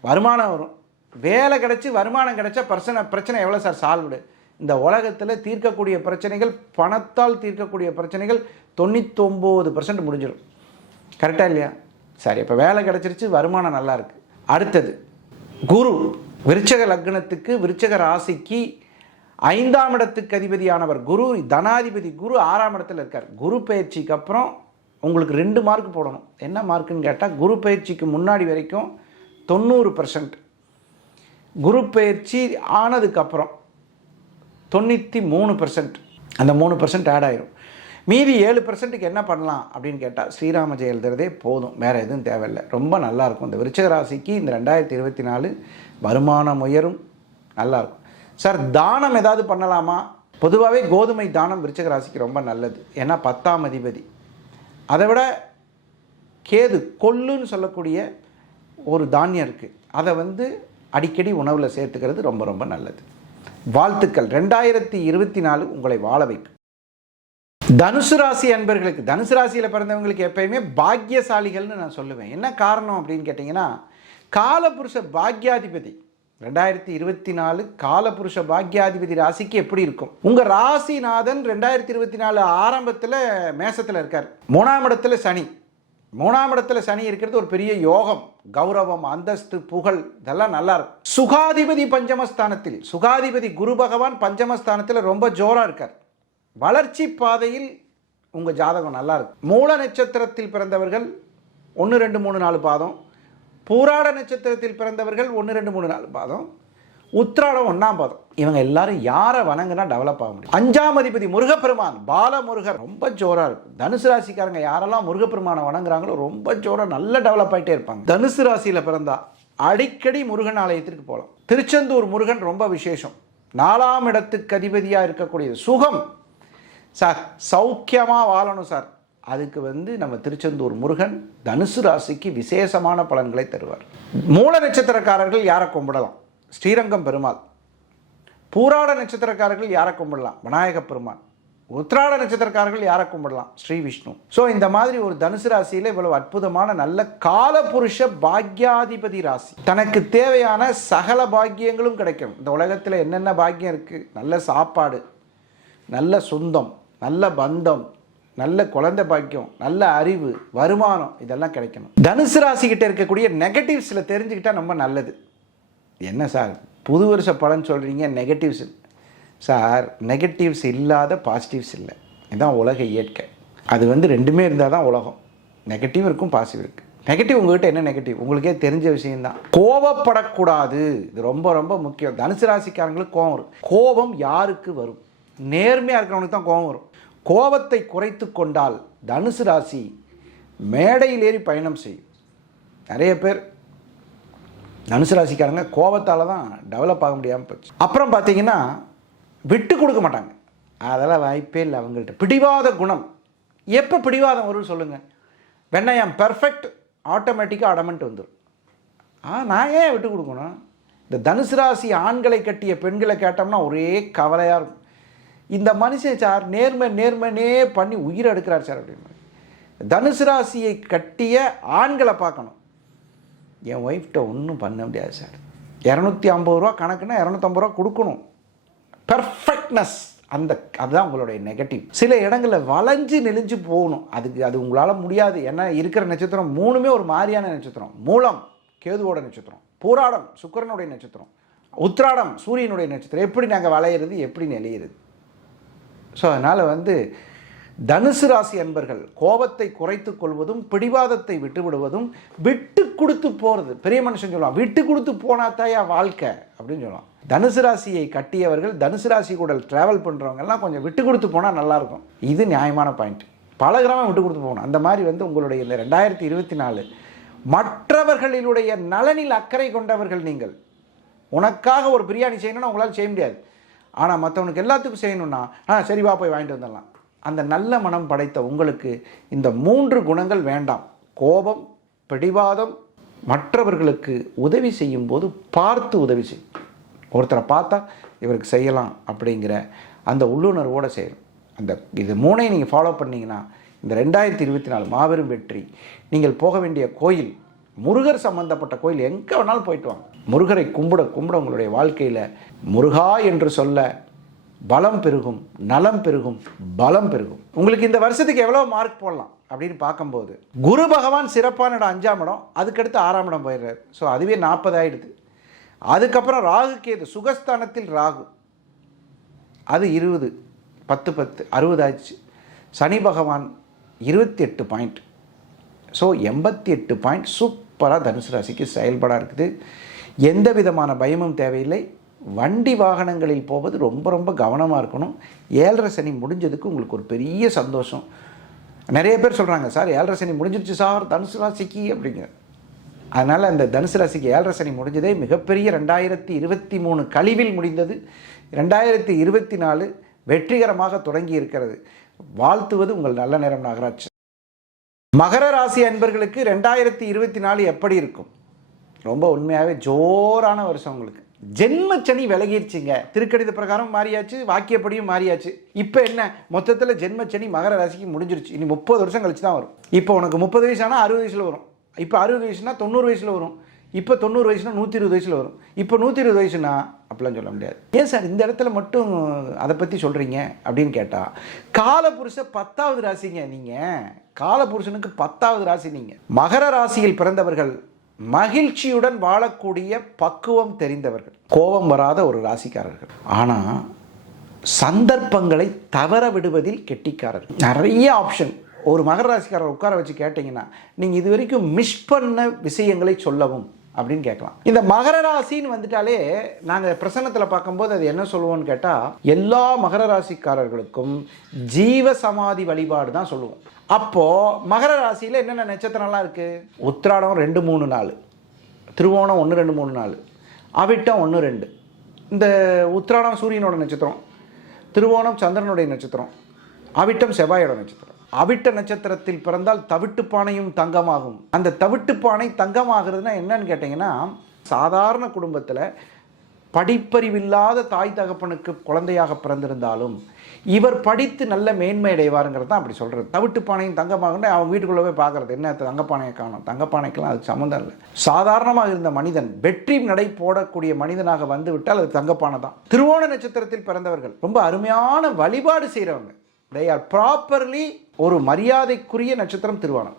வருமானம் வரும். வேலை கிடைச்சி வருமானம் கிடைச்சா பிரச்சனை எவ்வளோ சார் சால்வ்டு? இந்த உலகத்தில் தீர்க்கக்கூடிய பிரச்சனைகள், பணத்தால் தீர்க்கக்கூடிய பிரச்சனைகள் 99% முடிஞ்சிடும். கரெக்டாக இல்லையா? சரி, இப்போ வேலை கிடச்சிருச்சு, வருமானம் நல்லா இருக்குது. அடுத்தது குரு, விருச்சிக லக்னத்துக்கு விருச்சிக ராசிக்கு 5ஆம் இடத்துக்கு அதிபதியானவர் குரு, தனாதிபதி குரு 6ஆம் இடத்துல இருக்கார். குரு பயிற்சிக்கு அப்புறம் உங்களுக்கு 2 மார்க் போடணும். என்ன மார்க்குன்னு கேட்டால், குரு பயிற்சிக்கு முன்னாடி வரைக்கும் 90%, குரு பயிற்சி ஆனதுக்கப்புறம் 93%, அந்த 3% ஆட் ஆயிரும். மீதி 7%க்கு என்ன பண்ணலாம் அப்படின்னு கேட்டால், ஸ்ரீராம ஜெயம் எழுதுறதே போதும், வேறு எதுவும் தேவையில்லை. ரொம்ப நல்லாயிருக்கும். இந்த விருச்சிக ராசிக்கு இந்த 2024 வருமானம் உயரும், நல்லாயிருக்கும். சார் தானம் ஏதாவது பண்ணலாமா? பொதுவாகவே கோதுமை தானம் விருச்சிக ராசிக்கு ரொம்ப நல்லது. ஏன்னா 10ஆம் அதிபதி. அதை விட கேது, கொல்லுன்னு சொல்லக்கூடிய ஒரு தானியம் இருக்குது, அதை அடிக்கடி உணவில் சேர்த்துக்கிறது ரொம்ப ரொம்ப நல்லது. வாழ்த்துக்கள். 2024 உங்களை வாழ வைக்கும். தனுசு ராசி அன்பர்களுக்கு, தனுசு ராசியில் பிறந்தவங்களுக்கு எப்பயுமே பாக்கியசாலிகள்னு நான் சொல்லுவேன். என்ன காரணம் அப்படின்னு கேட்டிங்கன்னா, காலபுருஷ பாக்யாதிபதி 2024 காலபுருஷ பாக்யாதிபதி ராசிக்கு எப்படி இருக்கும்? உங்கள் ராசிநாதன் 2024 ஆரம்பத்தில் மேசத்தில் இருக்கார். 3ஆம் இடத்துல சனி. 3ஆம் இடத்துல சனி இருக்கிறது ஒரு பெரிய யோகம், கௌரவம், அந்தஸ்து, புகழ், இதெல்லாம் நல்லா இருக்கும். சுகாதிபதி பஞ்சமஸ்தானத்தில், சுகாதிபதி குரு பகவான் பஞ்சமஸ்தானத்தில் ரொம்ப ஜோராக இருக்கார். வளர்ச்சி பாதையில் உங்கள் ஜாதகம் நல்லா இருக்கும். மூல நட்சத்திரத்தில் பிறந்தவர்கள் 1 2 3 4 பாதம், பூராட நட்சத்திரத்தில் பிறந்தவர்கள் 1 2 3 4 பாதம், உத்திராடம் 1ஆம் பாதம். இவங்க எல்லாரும் யாரை வணங்குனா டெவலப் ஆக முடியும்? 5ஆம் அதிபதி முருகப்பெருமான், பாலமுருகர் ரொம்ப ஜோரா இருக்கும். தனுசு ராசிக்காரங்க யாரெல்லாம் முருகப்பெருமானை வணங்குறாங்களோ ரொம்ப ஜோரா நல்ல டெவலப் ஆகிட்டே இருப்பாங்க. தனுசு ராசியில் பிறந்தா அடிக்கடி முருகன் ஆலயத்திற்கு போகலாம். திருச்செந்தூர் முருகன் ரொம்ப விசேஷம். 4ஆம் இடத்துக்கு அதிபதியாக இருக்கக்கூடியது. சுகம் சார், சௌக்கியமாக வாழணும் சார், அதுக்கு நம்ம திருச்செந்தூர் முருகன் தனுசு ராசிக்கு விசேஷமான பலன்களை தருவார். மூல நட்சத்திரக்காரர்கள் யாரை கும்பிடலாம்? ஸ்ரீரங்கம் பெருமாள். பூராட நட்சத்திரக்காரர்கள் யாரை கும்பிடலாம்? விநாயக பெருமான். உத்திராட நட்சத்திரக்காரர்கள் யாரை கும்பிடலாம்? ஸ்ரீ விஷ்ணு. ஸோ இந்த மாதிரி ஒரு தனுசு ராசியில் இவ்வளவு அற்புதமான நல்ல காலபுருஷ பாக்யாதிபதி ராசி. தனக்கு தேவையான சகல பாக்கியங்களும் கிடைக்கும். இந்த உலகத்தில் என்னென்ன பாக்கியம் இருக்குது? நல்ல சாப்பாடு, நல்ல சொந்தம், நல்ல பந்தம், நல்ல குழந்தை பாக்கியம், நல்ல அறிவு, வருமானம், இதெல்லாம் கிடைக்கணும். தனுசு ராசிக்கிட்ட இருக்கக்கூடிய நெகட்டிவ்ஸில் தெரிஞ்சுக்கிட்டால் ரொம்ப நல்லது. என்ன சார் புது வருஷ பலன் சொல்கிறீங்க, நெகட்டிவ்ஸ் சார்? நெகட்டிவ்ஸ் இல்லாத பாசிட்டிவ்ஸ் இல்லை. இதுதான் உலக இயற்கை. அது ரெண்டுமே இருந்தால் தான் உலகம். நெகட்டிவ் இருக்கும், பாசிட்டிவ் இருக்குது. நெகட்டிவ் உங்கள்கிட்ட என்ன நெகட்டிவ்? உங்களுக்கே தெரிஞ்ச விஷயம்தான். கோபப்படக்கூடாது, இது ரொம்ப ரொம்ப முக்கியம். தனுசு ராசிக்காரங்களுக்கு கோபம் வரும். கோபம் யாருக்கு வரும்? நேர்மையாக இருக்கிறவனுக்கு தான் கோபம் வரும். கோபத்தை குறைத்து கொண்டால் தனுசு ராசி மேடையில் ஏறி பயணம் செய்யும். நிறைய பேர் தனுசு ராசிக்காரங்க கோபத்தால் தான் டெவலப் ஆக முடியாமல் போச்சு. அப்புறம் பார்த்தீங்கன்னா விட்டு கொடுக்க மாட்டாங்க. அதெல்லாம் வாய்ப்பே இல்லை அவங்கள்ட்ட. பிடிவாத குணம். எப்போ பிடிவாதம் வரும்னு சொல்லுங்கள்? வெண்ணயம் பெர்ஃபெக்ட், ஆட்டோமேட்டிக்காக அடமெண்ட் வந்துடும். நான் ஏன் விட்டு கொடுக்கணும்? இந்த தனுசு ராசி ஆண்களை கட்டிய பெண்களை கேட்டோம்னா ஒரே கவலையாக இருக்கும். இந்த மனுஷன் சார் நேர்மைனே பண்ணி உயிரை எடுக்கிறார் சார் அப்படின்னு. தனுசு ராசியை கட்டிய ஆண்களை பார்க்கணும். என் ஒய்ஃப்கிட்ட ஒன்றும் பண்ண முடியாது சார், 250 ரூபா கணக்குன்னா 250 ரூபா கொடுக்கணும். பெர்ஃபெக்ட்னஸ், அதுதான் உங்களுடைய நெகட்டிவ். சில இடங்களில் வளைஞ்சு நெளிஞ்சு போகணும். அது உங்களால் முடியாது. ஏன்னா இருக்கிற நட்சத்திரம் 3மே ஒரு மாதிரியான நட்சத்திரம். மூலம் கேதுவோட நட்சத்திரம், பூராடம் சுக்கிரனுடைய நட்சத்திரம், உத்திராடம் சூரியனுடைய நட்சத்திரம். எப்படி நாங்கள் வளையிறது, எப்படி நெளியிறது? ஸோ அதனால் தனுசு ராசி அன்பர்கள் கோபத்தை குறைத்து கொள்வதும் பிடிவாதத்தை விட்டு விடுவதும் விட்டு கொடுத்து போகிறது. பெரிய மனுஷன் சொல்லுவான், விட்டு கொடுத்து போனா தாயா வாழ்க்கை அப்படின்னு சொல்லுவான். தனுசு ராசியை கட்டியவர்கள், தனுசு ராசி கூட ட்ராவல் பண்ணுறவங்கெல்லாம் கொஞ்சம் விட்டு கொடுத்து போனால் நல்லாயிருக்கும். இது நியாயமான பாயிண்ட். பல கிராமம் விட்டு கொடுத்து போகணும். அந்த மாதிரி உங்களுடைய இந்த 2024 மற்றவர்களினுடைய நலனில் அக்கறை கொண்டவர்கள் நீங்கள். உனக்காக ஒரு பிரியாணி செய்யணும்னா உங்களால் செய்ய முடியாது. ஆனால் மற்றவனுக்கு எல்லாத்துக்கும் செய்யணும்னா சரி வா போய் வாங்கிட்டு வந்துடலாம். அந்த நல்ல மனம் படைத்த உங்களுக்கு இந்த 3 குணங்கள் வேண்டாம். கோபம், பிடிவாதம், மற்றவர்களுக்கு உதவி செய்யும் போது பார்த்து உதவி செய்யும். ஒருத்தரை பார்த்தா இவருக்கு செய்யலாம் அப்படிங்கிற அந்த உள்ளுணர்வோடு செய்யணும். இது 3ஐயும் நீங்கள் ஃபாலோ பண்ணிங்கன்னா இந்த 2024 மாபெரும் வெற்றி. நீங்கள் போக வேண்டிய கோயில், முருகர் சம்பந்தப்பட்ட கோயில் எங்கே வேணாலும் போயிட்டு வாங்க. முருகரை கும்பிட உங்களுடைய வாழ்க்கையில் முருகா என்று சொல்ல பலம் பெருகும், நலம் பெருகும், பலம் பெருகும். உங்களுக்கு இந்த வருஷத்துக்கு எவ்வளோ மார்க் போடலாம் அப்படின்னு பார்க்கும்போது குரு பகவான் சிறப்பான இடம் 5ஆம் இடம், அதுக்கடுத்து 6ஆம் இடம் போயிடுறாரு. ஸோ அதுவே 40 ஆகிடுது. அதுக்கப்புறம் ராகு கேது சுகஸ்தானத்தில் ராகு, அது 20 10 10 60 ஆயிடுச்சு. சனி பகவான் 28 பாயிண்ட். ஸோ 88 பாயிண்ட் சூப்பராக தனுசு ராசிக்கு செயல்பட இருக்குது. எந்த விதமான பயமும் தேவையில்லை. வண்டி வாகனங்களில் போவது ரொம்ப ரொம்ப கவனமாக இருக்கணும். 7.5 சனி முடிஞ்சதுக்கு உங்களுக்கு ஒரு பெரிய சந்தோஷம். நிறைய பேர் சொல்கிறாங்க சார் 7.5 சனி முடிஞ்சிருச்சு சார் தனுசு ராசிக்கு அப்படிங்க. அதனால் அந்த தனுசு ராசிக்கு 7.5 சனி முடிஞ்சதே மிகப்பெரிய 2023 கழிவில் முடிந்தது. 2024 வெற்றிகரமாக தொடங்கி இருக்கிறது. வாழ்த்துவது உங்கள் நல்ல நேரம் நாகராஜ். மகர ராசி அன்பர்களுக்கு 2024 எப்படி இருக்கும்? ரொம்ப உண்மையாகவே ஜோரான வருஷம் உங்களுக்கு. ஜென்மச்சனி விலகிருச்சுங்க. திருக்கணித பிரகாரம் மாறியாச்சு, வாக்கியப்படியும் மாறியாச்சு. இப்போ என்ன மொத்தத்தில் ஜென்மச்சனி மகர ராசிக்கு முடிஞ்சிருச்சு. இனி 30 வருஷம் கழிச்சு தான் வரும். இப்போ உனக்கு 30 வயசானா 60 வயசில் வரும். இப்போ 60 வயசுனா 90 வயசில் வரும். இப்போ 90 வயசுனா 120 வயசில் வரும். இப்போ 120 வயசுனா அப்படிலாம் சொல்ல முடியாது. ஏன் சார் இந்த இடத்துல மட்டும் அதை பற்றி சொல்கிறீங்க அப்படின்னு கேட்டால், காலபுருஷ 10வது ராசிங்க. நீங்கள் காலபுருஷனுக்கு 10வது ராசி. நீங்கள் மகர ராசியில் பிறந்தவர்கள் மகிழ்ச்சியுடன் வாழக்கூடிய பக்குவம் தெரிந்தவர்கள், கோபம் வராத ஒரு ராசிக்காரர்கள். ஆனால் சந்தர்ப்பங்களை தவற விடுவதில் கெட்டிக்காரர்கள். நிறைய ஆப்ஷன், ஒரு மகர ராசிக்காரர் உட்கார வச்சு கேட்டிங்கன்னா நீங்கள் இது வரைக்கும் மிஸ் பண்ண விஷயங்களை சொல்லவும் அப்படின்னு கேட்கலாம். இந்த மகர ராசின்னு வந்துட்டாலே நாங்கள் பிரசன்னத்தில் பார்க்கும்போது அது என்ன சொல்லுவோம்னு கேட்டால், எல்லா மகர ராசிக்காரர்களுக்கும் ஜீவ சமாதி வழிபாடு தான் சொல்லுவோம். அப்போது மகர ராசியில் என்னென்ன நட்சத்திரம்லாம் இருக்குது? உத்திராடம் 2, 3, 4, திருவோணம் 1, 2, 3, 4, அவிட்டம் 1, 2. இந்த உத்திராடம் சூரியனோட நட்சத்திரம், திருவோணம் சந்திரனுடைய நட்சத்திரம், அவிட்டம் செவ்வாயோட நட்சத்திரம். அவிட்ட நட்சத்திரத்தில் பிறந்தால் தவிட்டு பானையும் தங்கமாகும். அந்த தவிட்டு பானை தங்கமாகிறதுனா என்னன்னு கேட்டிங்கன்னா, சாதாரண குடும்பத்தில் படிப்பறிவில்லாத தாய் தகப்பனுக்கு குழந்தையாக பிறந்திருந்தாலும் இவர் படித்து நல்ல மேன்மை அடைவாருங்கிறது தான் அப்படி சொல்கிறது. தவிட்டு பானையும் தங்கமாகுன்னு அவங்க வீட்டுக்குள்ளே போய் பார்க்குறது, என்ன தங்கப்பானையை காணும், தங்கப்பானைக்கெல்லாம் அது சம்மந்தம் இல்லை. சாதாரணமாக இருந்த மனிதன் வெற்றி நடை போடக்கூடிய மனிதனாக வந்து விட்டால் அது தங்கப்பானை தான். திருவோண நட்சத்திரத்தில் பிறந்தவர்கள் ரொம்ப அருமையான வழிபாடு செய்கிறவங்க. they are properly ஒரு மரியாதைக்குரிய நட்சத்திரம் திருவோணம்.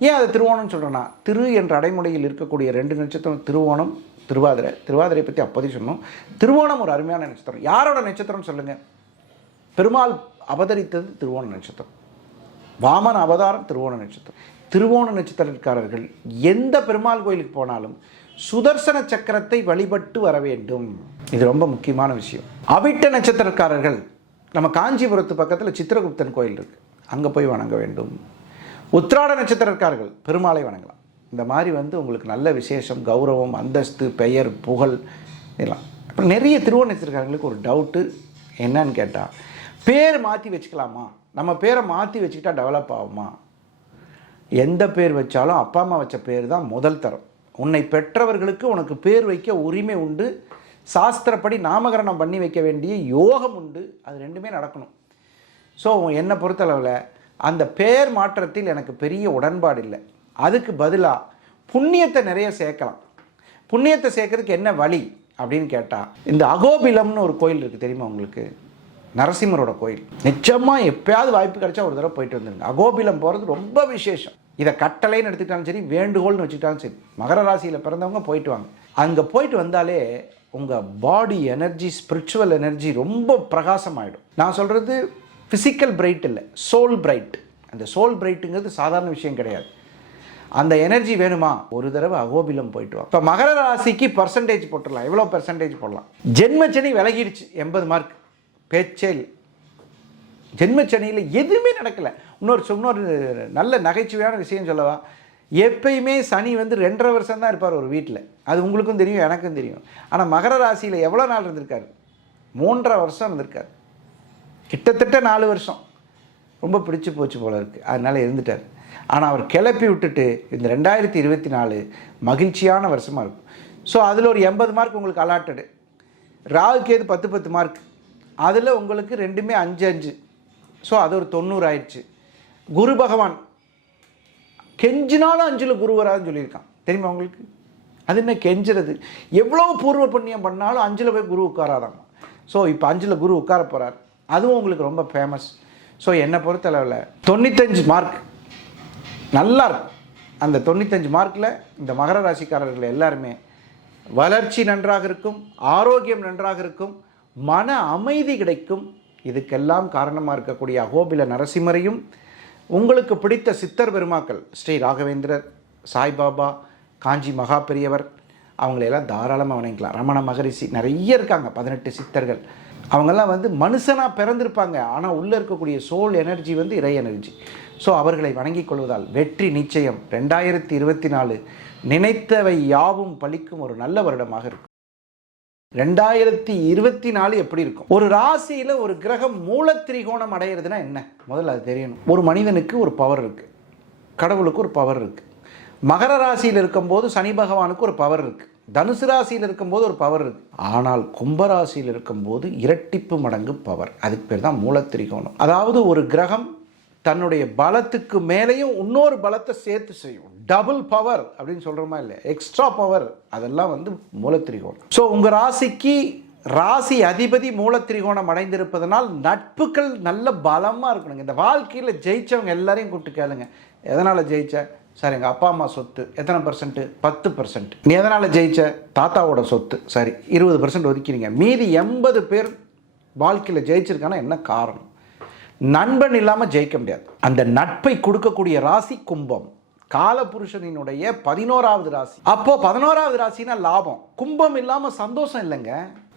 ஏன் அது திருவோணம்னு சொல்கிறேன்னா, திரு என்ற அடைமொழியில் இருக்கக்கூடிய 2 நட்சத்திரம் திருவோணம், திருவாதிரை பற்றி அப்போதைக்கு சொன்னோம். திருவோணம் ஒரு அருமையான நட்சத்திரம். யாரோட நட்சத்திரம் சொல்லுங்கள்? பெருமாள் அவதரித்தது திருவோண நட்சத்திரம், வாமன அவதாரம் திருவோண நட்சத்திரம். திருவோண நட்சத்திரக்காரர்கள் எந்த பெருமாள் கோயிலுக்கு போனாலும் சுதர்சன சக்கரத்தை வழிபட்டு வர வேண்டும். இது ரொம்ப முக்கியமான விஷயம். அவிட்ட நட்சத்திரக்காரர்கள் நம்ம காஞ்சிபுரத்து பக்கத்தில் சித்திரகுப்தன் கோயில் இருக்குது, அங்கே போய் வணங்க வேண்டும். உத்திராட நட்சத்திரக்காரர்கள் பெருமாளை வணங்கலாம். இந்த மாதிரி உங்களுக்கு நல்ல விசேஷம், கௌரவம், அந்தஸ்து, பெயர், புகழ் இதெல்லாம். அப்புறம் நிறைய திருவோண நட்சத்திரக்காரர்களுக்கு ஒரு டவுட்டு என்னன்னு கேட்டால், பேர் மாற்றி வச்சுக்கலாமா? நம்ம பேரை மாற்றி வச்சுக்கிட்டா டெவலப் ஆகுமா? எந்த பேர் வச்சாலும் அப்பா அம்மா வச்ச பேர் தான் முதல் தரம். உன்னை பெற்றவர்களுக்கு உனக்கு பேர் வைக்க உரிமை உண்டு, சாஸ்திரப்படி நாமகரணம் பண்ணி வைக்க வேண்டிய யோகம் உண்டு. அது ரெண்டுமே நடக்கணும். ஸோ என்னை பொறுத்தளவில் அந்த பெயர் மாற்றத்தில் எனக்கு பெரிய உடன்பாடு இல்லை. அதுக்கு பதிலாக புண்ணியத்தை நிறைய சேர்க்கலாம். புண்ணியத்தை சேர்க்கறதுக்கு என்ன வழி அப்படின்னு கேட்டால், இந்த அகோபிலம்னு ஒரு கோயில் இருக்குது, தெரியுமா உங்களுக்கு? நரசிம்மரோட கோயில். நிச்சயமாக எப்போயாவது வாய்ப்பு கிடைச்சா ஒரு தடவை போயிட்டு வந்துடுங்க. அகோபிலம் போகிறது ரொம்ப விசேஷம். இதை கட்டளைன்னு எடுத்துக்கிட்டாலும் சரி, வேண்டுகோள்னு வச்சுக்கிட்டாலும் சரி, மகர ராசியில் பிறந்தவங்க போயிட்டு வாங்க. அங்கே போயிட்டு வந்தாலே உங்கள் பாடி எனர்ஜி, ஸ்பிரிச்சுவல் எனர்ஜி ரொம்ப பிரகாசமாயிடும். நான் சொல்கிறது ஃபிசிக்கல் பிரைட் இல்லை, சோல் பிரைட். அந்த சோல் பிரைட்டுங்கிறது சாதாரண விஷயம் கிடையாது. அந்த எனர்ஜி வேணுமா, ஒரு தடவை அகோபிலம் போயிட்டு வா. இப்போ மகர ராசிக்கு பர்சன்டேஜ் போட்டுடலாம். எவ்வளோ பர்சன்டேஜ் போடலாம்? ஜென்மச்சனி விலகிடுச்சு, 80 மார்க். பேச்சே இல்லை. ஜென்மச்சனியில் எதுவுமே நடக்கலை. இன்னொரு நல்ல நகைச்சுவையான விஷயம் சொல்லவா? எப்பயுமே சனி 2.5 வருஷம் தான் இருப்பார் ஒரு வீட்டில். அது உங்களுக்கும் தெரியும், எனக்கும் தெரியும். ஆனால் மகர ராசியில் எவ்வளோ நாள் இருந்திருக்காரு? 3.5 வருஷம் இருந்திருக்கார். கிட்டத்தட்ட 4 வருஷம். ரொம்ப பிடிச்சி போச்சு போல இருக்குது, அதனால் இருந்துட்டார். ஆனால் அவர் கிளப்பி விட்டுட்டு இந்த 2024 மகிழ்ச்சியான வருஷமாக இருக்கும். ஸோ அதில் ஒரு 80 மார்க் உங்களுக்கு அலாட்டடு. ராகுக்கேது 10 மார்க், அதில் உங்களுக்கு ரெண்டுமே 5. ஸோ அது ஒரு 90 ஆயிடுச்சு. குரு பகவான் கெஞ்சினாலும் 5ல் குரு வராதுன்னு சொல்லியிருக்கான், தெரியுமா உங்களுக்கு? அது என்ன கெஞ்சுறது? எவ்வளோ பூர்வ புண்ணியம் பண்ணாலும் 5ல் போய் குரு உட்காராதாங்க. ஸோ இப்போ 5ல் குரு உட்கார போகிறார். அதுவும் உங்களுக்கு ரொம்ப ஃபேமஸ். ஸோ என்னை பொறுத்தளவில் 95 மார்க் நல்லா இருக்கும். அந்த 95 மார்க்கில் இந்த மகர ராசிக்காரர்கள் எல்லாருமே வளர்ச்சி நன்றாக இருக்கும், ஆரோக்கியம் நன்றாக இருக்கும், மன அமைதி கிடைக்கும். இதுக்கெல்லாம் காரணமாக இருக்கக்கூடிய அகோபில நரசிம்மரையும், உங்களுக்கு பிடித்த சித்தர் பெருமாக்கள் ஸ்ரீ ராகவேந்திரர், சாய்பாபா, காஞ்சி மகா பெரியவர், அவங்களையெல்லாம் தாராளமாக வணங்கிக்கலாம். ரமண மகரிஷி, நிறைய இருக்காங்க, 18 சித்தர்கள். அவங்கெல்லாம் மனுஷனாக பிறந்திருப்பாங்க, ஆனால் உள்ளே இருக்கக்கூடிய சோல் எனர்ஜி இறை எனர்ஜி. ஸோ அவர்களை வணங்கிக் கொள்வதால் வெற்றி நிச்சயம். 2024 நினைத்தவை யாவும் பலிக்கும் ஒரு நல்ல வருடமாக இருக்கும். 2024 எப்படி இருக்கும்? ஒரு ராசியில் ஒரு கிரகம் மூலத்திரிகோணம் அடையிறதுனா என்ன? முதல்ல அது தெரியணும். ஒரு மனிதனுக்கு ஒரு பவர் இருக்குது, கடவுளுக்கு ஒரு பவர் இருக்குது. மகர ராசியில் இருக்கும்போது சனி பகவானுக்கு ஒரு பவர் இருக்குது, தனுசு ராசியில் இருக்கும்போது ஒரு பவர் இருக்குது. ஆனால் கும்பராசியில் இருக்கும்போது இரட்டிப்பு மடங்கு பவர். அதுக்கு பேர் தான் மூலத்திரிகோணம். அதாவது ஒரு கிரகம் தன்னுடைய பலத்துக்கு மேலேயும் இன்னொரு பலத்தை சேர்த்து செய்யும். டபுள் பவர் அப்படின்னு சொல்கிறோமா இல்லை, எக்ஸ்ட்ரா பவர். அதெல்லாம் மூலத்திரிகோணம். ஸோ உங்கள் ராசிக்கு ராசி அதிபதி மூலத்திரிகோணம் அடைந்திருப்பதனால் நட்புகள் நல்ல பலமாக இருக்கணுங்க. இந்த வாழ்க்கையில் ஜெயித்தவங்க எல்லாரையும் கூப்பிட்டு கேளுங்க, எதனால் ஜெயிச்ச? சார் எங்கள் அப்பா அம்மா சொத்து எத்தனை %? 10%. நீ எதனால் ஜெயிச்ச? தாத்தாவோட சொத்து. சரி, 20% ஒதுக்கிறீங்க. மீதி 80 பேர் வாழ்க்கையில் ஜெயிச்சிருக்கானா என்ன காரணம்? நண்பன் இல்லாமல் ஜெயிக்க முடியாது. அந்த நட்பை கொடுக்கக்கூடிய ராசி கும்பம். காலபுருஷனினுடைய 11வது ராசி. அப்போ 11வது ராசினா லாபம். கும்பம் இல்லாமல் சந்தோஷம் இல்லைங்க.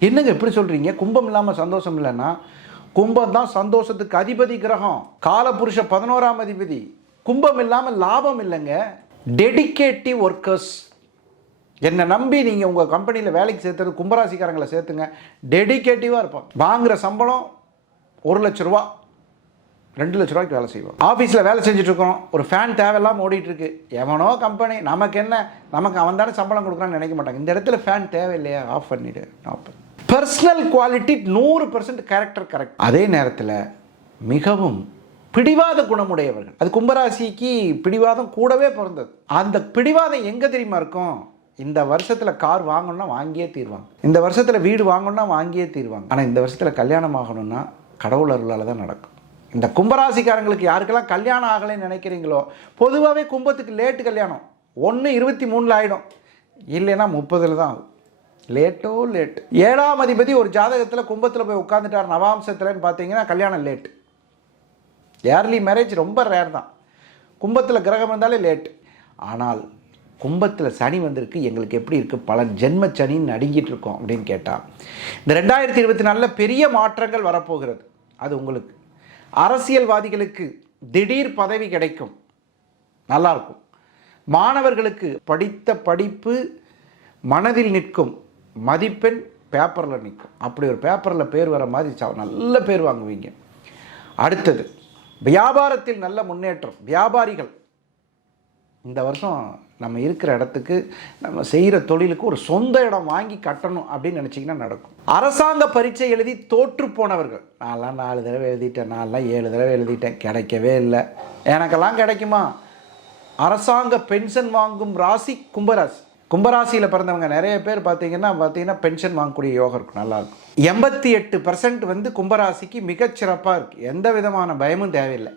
என்னங்க எப்படி சொல்றீங்க? கும்பம் இல்லாமல் சந்தோஷம் இல்லைன்னா, கும்பம் தான் சந்தோஷத்துக்கு அதிபதி கிரகம். காலபுருஷ 11ஆம் அதிபதி. கும்பம் இல்லாமல் லாபம் இல்லைங்க. டெடிகேட்டிவ் ஒர்க்கர்ஸ். என்னை நம்பி நீங்கள் உங்கள் கம்பெனியில் வேலைக்கு சேர்த்துறது கும்பராசிக்காரங்களை சேர்த்துங்க. டெடிகேட்டிவாக இருப்பான். வாங்குகிற சம்பளம் 1 லட்ச ரூபா, 2 லட்ச ரூபாய்க்கு வேலை செய்வோம். ஆஃபீஸில் வேலை செஞ்சுட்ருக்கோம், ஒரு ஃபேன் தேவையில்லாமல் ஓடிட்டுருக்கு. எவனோ கம்பெனி, நமக்கு என்ன, நமக்கு அவன் தானே சம்பளம் கொடுக்குறான்னு நினைக்க மாட்டாங்க. இந்த இடத்துல ஃபேன் தேவையில்லையா, ஆஃப் பண்ணிவிடு. Personal quality 100% character correct. அதே நேரத்தில் மிகவும் பிடிவாத குணமுடையவர்கள். அது கும்பராசிக்கு பிடிவாதம் கூடவே பிறந்தது. அந்த பிடிவாதம் எங்கே தெரியுமா இருக்கும்? இந்த வருஷத்தில் கார் வாங்கணும்னா வாங்கியே தீர்வாங்க. இந்த வருஷத்தில் வீடு வாங்கணும்னா வாங்கியே தீர்வாங்க. ஆனால் இந்த வருஷத்தில் கல்யாணம் ஆகணும்னா கடவுள் அருளால் தான் நடக்கும். இந்த கும்பராசிக்காரங்களுக்கு யாருக்கெல்லாம் கல்யாணம் ஆகலைன்னு நினைக்கிறீங்களோ, பொதுவாகவே கும்பத்துக்கு லேட்டு கல்யாணம். 23 ஆகிடும், இல்லைன்னா 30 தான் ஆகும். Leto late. 7ஆம் அதிபதி ஒரு ஜாதகத்தில் கும்பத்தில் போய் உட்காந்துட்டார் நவாம்சத்தில்னு பார்த்தீங்கன்னா கல்யாணம் லேட்டு. ஏர்லி மேரேஜ் ரொம்ப ரேர் தான். கும்பத்தில் கிரகம் இருந்தாலே லேட்டு. ஆனால் கும்பத்தில் சனி வந்திருக்கு, எங்களுக்கு எப்படி இருக்குது பல ஜென்ம சனின்னு நடுங்கிட்டு இருக்கோம் அப்படின்னு கேட்டால், இந்த 2024 பெரிய மாற்றங்கள் வரப்போகிறது. அது உங்களுக்கு அரசியல்வாதிகளுக்கு திடீர் பதவி கிடைக்கும், நல்லாயிருக்கும். மாணவர்களுக்கு படித்த படிப்பு மனதில் நிற்கும், மதிப்பெண் பேப்பரில் நிற்கும். அப்படி ஒரு பேப்பரில் பேர் வர மாதிரி நல்ல பேர் வாங்குவீங்க. அடுத்தது வியாபாரத்தில் நல்ல முன்னேற்றம். வியாபாரிகள் இந்த வருஷம் நம்ம இருக்கிற இடத்துக்கு, நம்ம செய்கிற தொழிலுக்கு ஒரு சொந்த இடம் வாங்கி கட்டணும் அப்படின்னு நினச்சிங்கன்னா நடக்கும். அரசாங்க பரீட்சை எழுதி தோற்று போனவர்கள், நான்லாம் 4 தடவை எழுதிட்டேன், நான்லாம் 7 தடவை எழுதிட்டேன், கிடைக்கவே இல்லை, எனக்கெல்லாம் கிடைக்குமா? அரசாங்க பென்ஷன் வாங்கும் ராசி கும்பராசி. கும்பராசியில் பிறந்தவங்க நிறைய பேர் பார்த்தீங்கன்னா பென்ஷன் வாங்கக்கூடிய யோகம் இருக்கும், நல்லாயிருக்கும். 88% கும்பராசிக்கு மிகச்சிறப்பாக இருக்குது. எந்த விதமான பயமும் தேவையில்லை.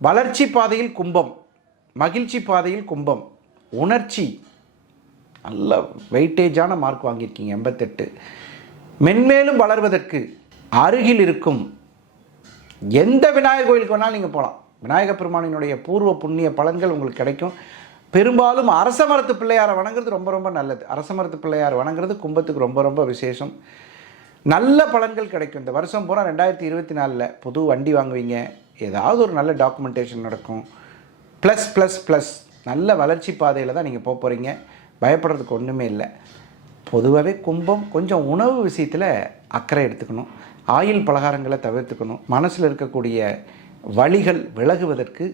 வளர்ச்சி பாதையில் கும்பம், மகிழ்ச்சி பாதையில் கும்பம், உணர்ச்சி நல்ல வெயிட்டேஜான மார்க் வாங்கியிருக்கீங்க 88. மென்மேலும் வளர்வதற்கு அருகில் இருக்கும் எந்த விநாயகர் கோயிலுக்கு வேணாலும் நீங்கள் போகலாம். விநாயகப் பெருமானினுடைய பூர்வ புண்ணிய பலன்கள் உங்களுக்கு கிடைக்கும். பெரும்பாலும் அரச மரத்து பிள்ளையாரை வணங்குறது ரொம்ப ரொம்ப நல்லது. அரச மரத்து பிள்ளையார் வணங்குறது கும்பத்துக்கு ரொம்ப ரொம்ப விசேஷம். நல்ல பலன்கள் கிடைக்கும். இந்த வருஷம் பூரா 2024 புது வண்டி வாங்குவீங்க, ஏதாவது ஒரு நல்ல டாக்குமெண்டேஷன் நடக்கும். ப்ளஸ் ப்ளஸ் ப்ளஸ் நல்ல வளர்ச்சி பாதையில் தான் நீங்கள் போக போகிறீங்க. பயப்படுறதுக்கு ஒன்றுமே இல்லை. பொதுவாகவே கும்பம் கொஞ்சம் உணவு விஷயத்தில் அக்கறை எடுத்துக்கணும், ஆயில் பலகாரங்களை தவிர்த்துக்கணும். மனசில் இருக்கக்கூடிய வலிகள் விலகுவதற்கு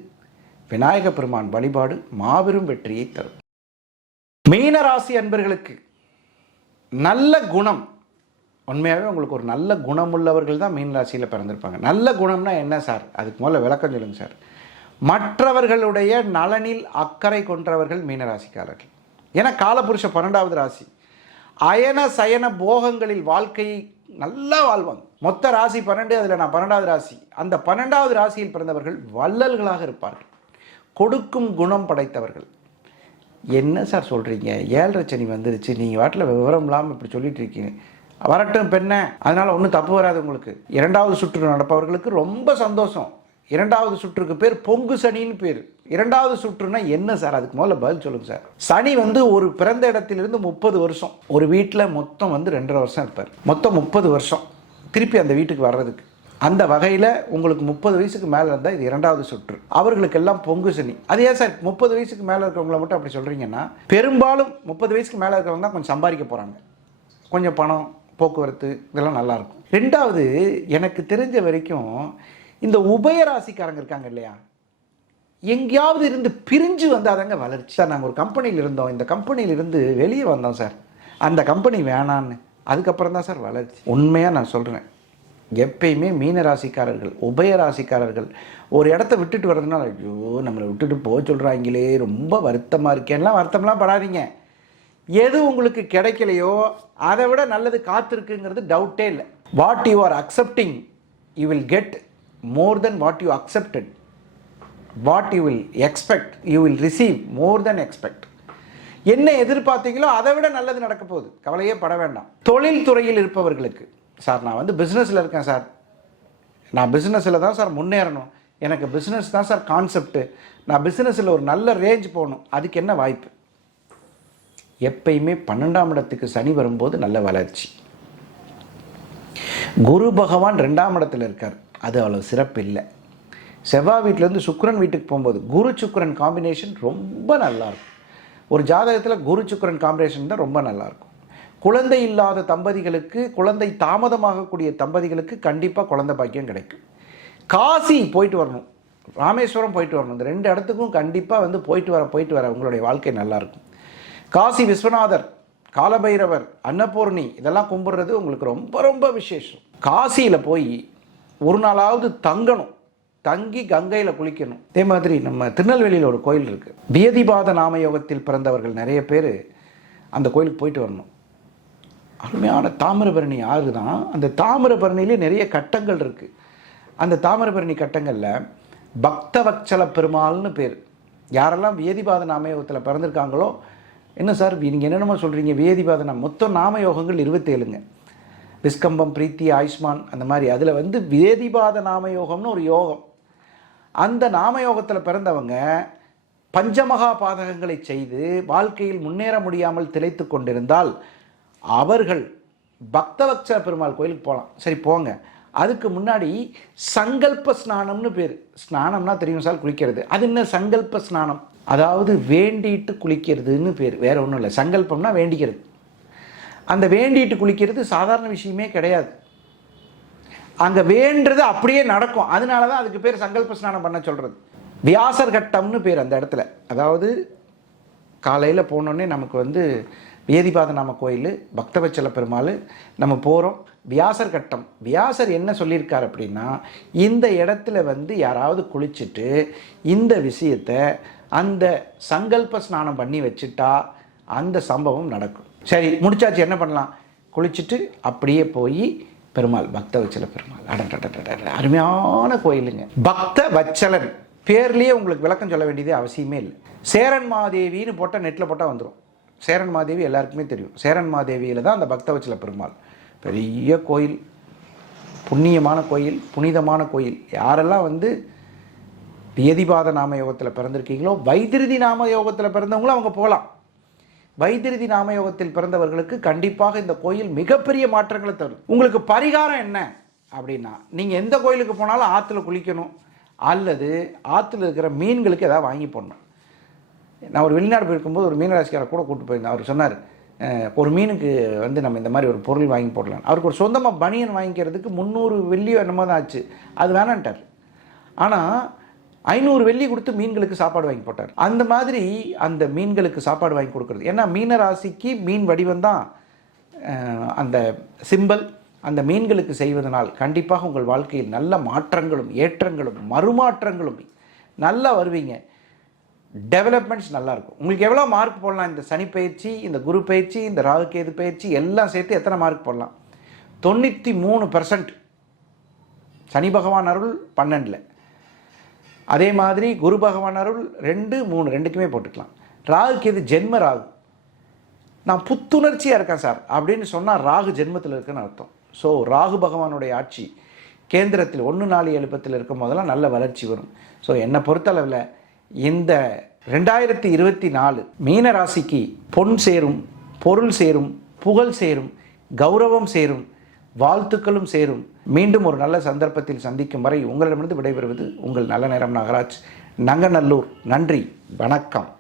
விநாயக பெருமான் வழிபாடு மாபெரும் வெற்றியை தரும். மீனராசி அன்பர்களுக்கு நல்ல குணம். உண்மையாகவே உங்களுக்கு ஒரு நல்ல குணமுள்ளவர்கள் தான் மீனராசியில் பிறந்திருப்பாங்க. நல்ல குணம்னா என்ன சார்? அதுக்கு முதல்ல விளக்கம் சொல்லுங்கள் சார். மற்றவர்களுடைய நலனில் அக்கறை கொண்டவர்கள் மீனராசிக்காரர்கள். ஏன்னா காலபுருஷ 12வது ராசி. அயன சயன போகங்களில் வாழ்க்கையை நல்லா வாழ்வாங்க. மொத்த ராசி 12, அதில் நான் 12வது ராசி. அந்த 12வது ராசியில் பிறந்தவர்கள் வள்ளல்களாக இருப்பார்கள், கொடுக்கும் குணம் படைத்தவர்கள். என்ன சார் சொல்கிறீங்க? 7.5 சனி வந்துருச்சு, நீங்கள் வாட்டில் விவரம் இல்லாமல் இப்படி சொல்லிட்டு இருக்கீங்க. வரட்டும் பெண்ணே, அதனால் ஒன்றும் தப்பு வராது உங்களுக்கு. 2வது சுற்று நடப்பவர்களுக்கு ரொம்ப சந்தோஷம். 2வது சுற்றுக்கு பேர் பொங்கு சனின்னு பேர். 2வது சுற்றுனா என்ன சார்? அதுக்கு முதல்ல பதில் சொல்லுங்கள் சார். சனி ஒரு பிறந்த இடத்திலிருந்து 30 வருஷம், ஒரு வீட்டில் மொத்தம் 2.5 வருஷம் இருப்பார். மொத்தம் 30 வருஷம் திருப்பி அந்த வீட்டுக்கு வர்றதுக்கு. அந்த வகையில் உங்களுக்கு 30 வயசுக்கு மேலே இருந்தால் இது 2வது சுற்று. அவர்களுக்கெல்லாம் பொங்கு சனி. அது ஏன் சார் 30 வயசுக்கு மேலே இருக்கிறவங்கள மட்டும் அப்படி சொல்கிறீங்கன்னா, பெரும்பாலும் 30 வயசுக்கு மேலே இருக்கிறவங்க தான் கொஞ்சம் சம்பாதிக்க போகிறாங்க. கொஞ்சம் பணம், போக்குவரத்து இதெல்லாம் நல்லாயிருக்கும். 2வது, எனக்கு தெரிஞ்ச வரைக்கும் இந்த உபயராசிக்காரங்க இருக்காங்க இல்லையா, எங்கேயாவது இருந்து பிரிஞ்சு வந்தாதாங்க வளர்ச்சி. சார் நாங்கள் ஒரு கம்பெனியில் இருந்தோம், இந்த கம்பெனியிலிருந்து வெளியே வந்தோம் சார், அந்த கம்பெனி வேணான்னு, அதுக்கப்புறம் தான் சார் வளர்ச்சி. உண்மையாக நான் சொல்கிறேன், எப்பயுமே மீனராசிக்காரர்கள் உபயராசிக்காரர்கள் ஒரு இடத்த விட்டுட்டு வர்றதுனால, ஐயோ நம்மளை விட்டுட்டு போக சொல்கிறாங்களே, ரொம்ப வருத்தமாக இருக்கேன்லாம் வருத்தம்லாம் படாதீங்க. எது உங்களுக்கு கிடைக்கலையோ அதை விட நல்லது காத்திருக்குங்கிறது டவுட்டே இல்லை. What you are accepting you will get more than what you accepted. What you will expect you will receive more than expect. என்ன எதிர்பார்த்தீங்களோ அதை விட நல்லது நடக்க போகுது, கவலையே பட வேண்டாம். தொழில் துறையில் இருப்பவர்களுக்கு, சார் நான் பிஸ்னஸில் இருக்கேன் சார், நான் பிஸ்னஸில் தான் சார் முன்னேறணும், எனக்கு பிஸ்னஸ் தான் சார் கான்செப்ட்டு, நான் பிஸ்னஸில் ஒரு நல்ல ரேஞ்ச் போகணும், அதுக்கு என்ன வாய்ப்பு? எப்பயுமே 12ஆம் இடத்துக்கு சனி வரும்போது நல்ல வளர்ச்சி. குரு பகவான் 2ஆம் இடத்துல இருக்கார், அது அவ்வளோ சிறப்பு இல்லை. செவ்வாய் வீட்டிலேருந்து சுக்கிரன் வீட்டுக்கு போகும்போது குரு சுக்கிரன் காம்பினேஷன் ரொம்ப நல்லாயிருக்கும். ஒரு ஜாதகத்தில் குரு சுக்கிரன் காம்பினேஷன் தான் ரொம்ப நல்லாயிருக்கும். குழந்தை இல்லாத தம்பதிகளுக்கு, குழந்தை தாமதமாகக்கூடிய தம்பதிகளுக்கு கண்டிப்பாக குழந்தை பாக்கியம் கிடைக்கும். காசி போயிட்டு வரணும், ராமேஸ்வரம் போயிட்டு வரணும், இந்த 2 இடத்துக்கும் கண்டிப்பாக போயிட்டு வர உங்களுடைய வாழ்க்கை நல்லாயிருக்கும். காசி விஸ்வநாதர், காலபைரவர், அன்னபூர்ணி இதெல்லாம் கும்பிட்றது உங்களுக்கு ரொம்ப ரொம்ப விசேஷம். காசியில் போய் ஒரு நாளாவது தங்கணும், தங்கி கங்கையில் குளிக்கணும். அதே மாதிரி நம்ம திருநெல்வேலியில் ஒரு கோயில் இருக்குது, வியதிபாத நாமயோகத்தில் பிறந்தவர்கள் நிறைய பேர் அந்த கோயிலுக்கு போயிட்டு வரணும். அருமையான தாமிரபரணி ஆறு தான். அந்த தாமிரபரணிலே நிறைய கட்டங்கள் இருக்குது. அந்த தாமிரபரணி கட்டங்களில் பக்தவத்சல பெருமாள்னு பேர். யாரெல்லாம் வியதிபாத நாமயோகத்தில் பிறந்திருக்காங்களோ, என்ன சார் நீங்கள் என்னென்னமோ சொல்கிறீங்க, வியதிபாத மொத்தம் நாமயோகங்கள் 27ங்க. விஸ்கம்பம், பிரீத்தி, ஆயுஷ்மான் அந்த மாதிரி. அதில் வியதிபாத நாமயோகம்னு ஒரு யோகம். அந்த நாமயோகத்தில் பிறந்தவங்க பஞ்சமகா பாதகங்களை செய்து வாழ்க்கையில் முன்னேற முடியாமல் திளைத்து கொண்டிருந்தால் அவர்கள் பக்தவத்சல பெருமாள் கோயிலுக்கு போகலாம். சரி போங்க. அதுக்கு முன்னாடி சங்கல்ப ஸ்நானம்னு பேர். ஸ்நானம்னா தெரியும் சார், குளிக்கிறது. அது என்ன சங்கல்ப ஸ்நானம்? அதாவது வேண்டிட்டு குளிக்கிறதுன்னு பேர், வேற ஒன்றும் இல்லை. சங்கல்பம்னா வேண்டிக்கிறது. அந்த வேண்டிட்டு குளிக்கிறது சாதாரண விஷயமே கிடையாது. அங்கே வேண்டுறது அப்படியே நடக்கும். அதனால தான் அதுக்கு பேர் சங்கல்ப ஸ்நானம் பண்ண சொல்கிறது. வியாசர் கட்டம்னு பேர் அந்த இடத்துல. அதாவது காலையில் போனோடனே நமக்கு வியதிபாத நாம கோயில், பக்தவத்சல பெருமாள், நம்ம போகிறோம். வியாசர் கட்டம். வியாசர் என்ன சொல்லியிருக்கார் அப்படின்னா, இந்த இடத்துல யாராவது குளிச்சுட்டு இந்த விஷயத்தை அந்த சங்கல்ப ஸ்நானம் பண்ணி வச்சுட்டா அந்த சம்பவம் நடக்கும். சரி முடிச்சாச்சு, என்ன பண்ணலாம்? குளிச்சுட்டு அப்படியே போய் பெருமாள், பக்தவத்சல பெருமாள், அருமையான கோயிலுங்க. பக்தவத்சலன் பேர்லேயே உங்களுக்கு விளக்கம் சொல்ல வேண்டியதே அவசியமே இல்லை. சேரன் மாதேவின்னு போட்டால் நெட்டில் போட்டால் வந்துடும். சேரன் மாதேவி எல்லாருக்குமே தெரியும். சேரன் மாதேவியில் தான் அந்த பக்தவத்சல பெருமாள். பெரிய கோயில், புண்ணியமான கோயில், புனிதமான கோயில். யாரெல்லாம் வியதிபாத நாமயோகத்தில் பிறந்திருக்கீங்களோ, வைத்திருதி நாமயோகத்தில் பிறந்தவங்களும் அவங்க போகலாம். வைத்திருதி நாமயோகத்தில் பிறந்தவர்களுக்கு கண்டிப்பாக இந்த கோயில் மிகப்பெரிய மாற்றங்களை தரும். உங்களுக்கு பரிகாரம் என்ன அப்படின்னா, நீங்கள் எந்த கோயிலுக்கு போனாலும் ஆற்றுல குளிக்கணும், அல்லது ஆற்றுல இருக்கிற மீன்களுக்கு ஏதாவது வாங்கி போடணும். நான் ஒரு வெளிநாடு போயிருக்கும்போது ஒரு மீனராசிக்காரை கூட கூப்பிட்டு போயிருந்தேன். அவர் சொன்னார், ஒரு மீனுக்கு நம்ம இந்த மாதிரி ஒரு பொருள் வாங்கி போடலாம். அவருக்கு ஒரு சொந்தமாக பனியன் வாங்கிக்கிறதுக்கு 300 வெள்ளியோ என்னமோ தான் ஆச்சு. அது வேணான்ட்டார். ஆனால் 500 வெள்ளி கொடுத்து மீன்களுக்கு சாப்பாடு வாங்கி போட்டார். அந்த மாதிரி அந்த மீன்களுக்கு சாப்பாடு வாங்கி கொடுக்குறது. ஏன்னா மீனராசிக்கு மீன் வடிவம் தான் அந்த சிம்பல். அந்த மீன்களுக்கு செய்வதனால் கண்டிப்பாக உங்கள் வாழ்க்கையில் நல்ல மாற்றங்களும் ஏற்றங்களும் மறுமாற்றங்களும் நல்லா வருவீங்க. டெவலப்மெண்ட்ஸ் நல்லாயிருக்கும். உங்களுக்கு எவ்வளோ மார்க் போடலாம்? இந்த சனி பயிற்சி, இந்த குரு பயிற்சி, இந்த ராகு கேது பயிற்சி எல்லாம் சேர்த்து எத்தனை மார்க் போடலாம்? 93%. சனி பகவான் அருள் 12. அதே மாதிரி குரு பகவான் அருள் 2, 3 ரெண்டுக்குமே போட்டுக்கலாம். ராகு கேது ஜென்ம ராகு. நான் புத்துணர்ச்சியாக இருக்கேன் சார் அப்படின்னு சொன்னால் ராகு ஜென்மத்தில் இருக்குன்னு அர்த்தம். ஸோ ராகு பகவானுடைய ஆட்சி கேந்திரத்தில் 1, 4, 7 இருக்கும் போதெல்லாம் நல்ல வளர்ச்சி வரும். ஸோ என்னை பொறுத்தளவில் இந்த 2024 மீன ராசிக்கு பொன் சேரும், பொருள் சேரும், புகழ் சேரும், கௌரவம் சேரும், வாழ்த்துக்களும் சேரும். மீண்டும் ஒரு நல்ல சந்தர்ப்பத்தில் சந்திக்கும் வரை உங்களிடமிருந்து விடைபெறுவது உங்கள் நல்ல நேரம் நாகராஜ், நங்கநல்லூர். நன்றி, வணக்கம்.